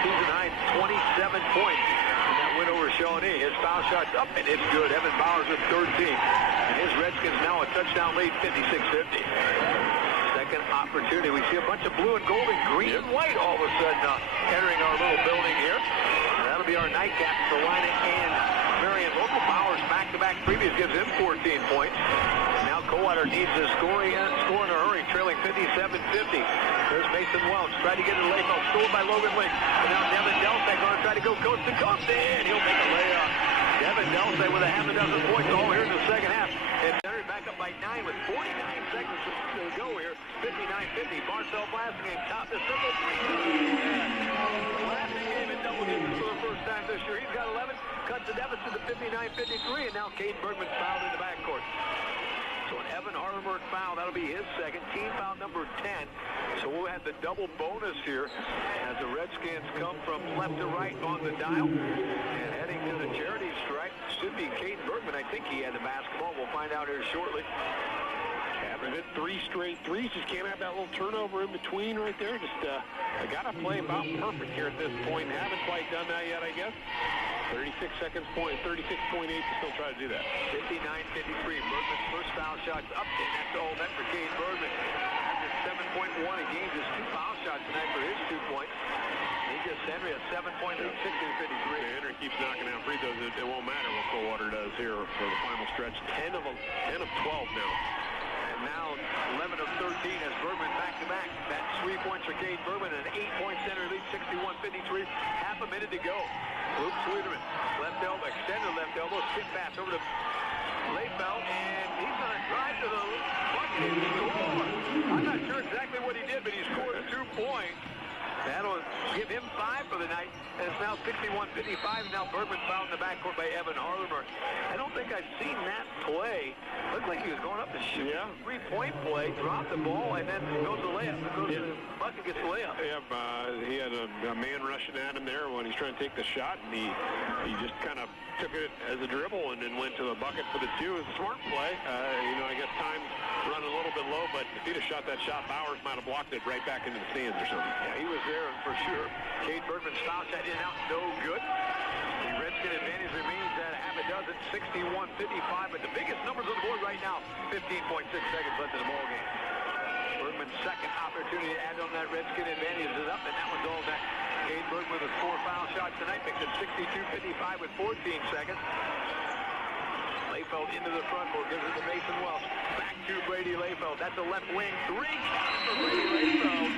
season-high 27 points. Win over Shawnee. His foul shot's up, and it's good. Evan Bowers with 13. And his Redskins now a touchdown lead, 56-50. Second opportunity. We see a bunch of blue and gold and green and white all of a sudden entering our little building here. And that'll be our nightcap for Lina and Marion Local. Bowers back-to-back previous gives him 14 points. Now Coldwater needs to score in a hurry, trailing 57-50. There's Mason Welch. Tried to get it to Layfield. Stolen by Logan Lake. And now Devin Delsay going to try to go coast to coast. And he'll make a layup. Devin Delsay with a half a dozen points all here in the second half. And Henry back up by 9 with 49 seconds to go here. 59-50. Marcel Blasingame top the circle. Blasingame in double digits for the first time this year. He's got 11. Cuts the deficit to 59-53. And now Cade Bergman fouled in the backcourt. So an Evan Harlemer foul, that'll be his second, team foul number 10. So we'll have the double bonus here as the Redskins come from left to right on the dial. And heading to the charity stripe should be Cade Bergman. I think he had the basketball. We'll find out here shortly. Having hit 3 straight threes, just can't have that little turnover in between right there. Just got to play about perfect here at this point. Haven't quite done that yet, I guess. 36 seconds point, 36.8 to still try to do that. 59-53. Bergman's first foul shot's up, and that's all net for Cade Bergman. After 7.1 a game, just 2 foul shots tonight for his 2 points. He gives Henry a 7-point lead, 16-53. Henry keeps knocking out free throws. It won't matter what Coldwater does here for the final stretch. 10 of 12 now. And now 11 of 13 as Bergman back-to-back. That's 3 points for Cade Bergman and an 8-point center lead, 61-53. Half a minute to go. Luke Sweeterman, left elbow, extended left elbow, skip pass over to Layfeld, and he's going to drive to the bucket and score. I'm not sure exactly what he did, but he scored 2 points. That'll give him 5 for the night, and it's now 61-55. Now Bergman fouled in the backcourt by Evan Harlemer. I don't think I've seen that play. Looked like he was going up to shoot. Yeah. 3-point play, dropped the ball, and then goes to the layup. Goes to the bucket, gets the layup. Yeah, he had a man rushing at him there when he's trying to take the shot, and he just kind of took it as a dribble and then went to the bucket for the 2. It was a smart play. I guess time's running a little bit low, but if he'd have shot that shot, Bowers might have blocked it right back into the stands or something. Yeah, he was there for sure. Cade Bergman's foul shot in and out, no good. The Redskin advantage remains at a half a dozen, 61-55, but the biggest numbers on the board right now, 15.6 seconds left in the ball game. Bergman's second opportunity to add on that Redskin advantage is up, and that one's all net. Cade Bergman with 4 foul shots tonight makes it 62-55 with 14 seconds. Layfeld into the front court, gives it to Mason Welch. Back to Brady Layfeld. That's a left wing 3 count for Brady Layfeld.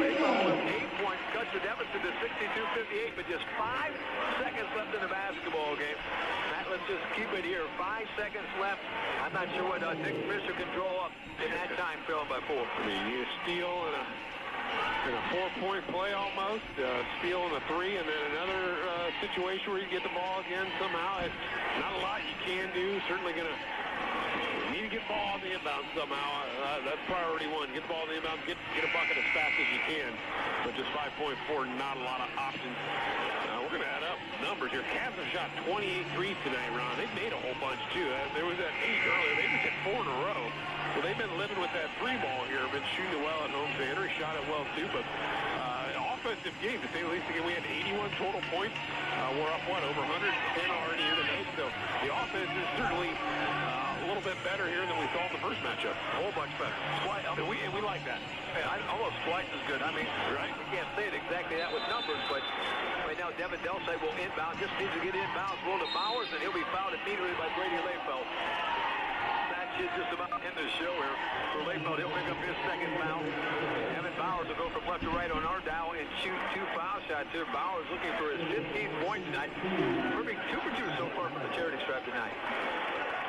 Layfeld with 8 points, cuts the deficit to 62-58, but just 5 seconds left in the basketball game. Matt, let's just keep it here. 5 seconds left. I'm not sure what Nick Fisher can draw up in that time, trailing by 4. You steal and a 4-point play almost, steal and a 3, and then another situation where you get the ball again somehow. It's not a lot you can do. Certainly going to need to get the ball on the inbound somehow. That's priority 1. Get the ball on the inbound, get a bucket as fast as you can. But just 5.4, not a lot of options. We're going to add up numbers here. Cavs have shot 28 threes tonight, Ron. They've made a whole bunch, too. There was that 8 earlier. They just hit 4 in a row. Well, they've been living with that 3 ball here. Been shooting it well at home. So Henry shot it well, too. But offensive game, to say the least. Again, we had 81 total points. We're up, over 110 already here tonight. So the offense is certainly a little bit better here than we saw in the first matchup. A whole bunch better. And we like that. Almost twice as good. I mean, right? We can't say it exactly that with numbers, but right now Devin Delsay will inbound. Just needs to get inbounds. Roll to Bowers, and he'll be fouled immediately by Brady Layfeld. That should just about end the show here. For Lakeville, he'll pick up his second foul. Evan Bowers will go from left to right on our dial and shoot 2 foul shots here. Bowers looking for his 15th point tonight. Perfect 2 for 2 so far from the charity stripe tonight.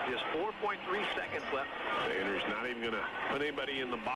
Just 4.3 seconds left. Sanders not even going to put anybody in the box.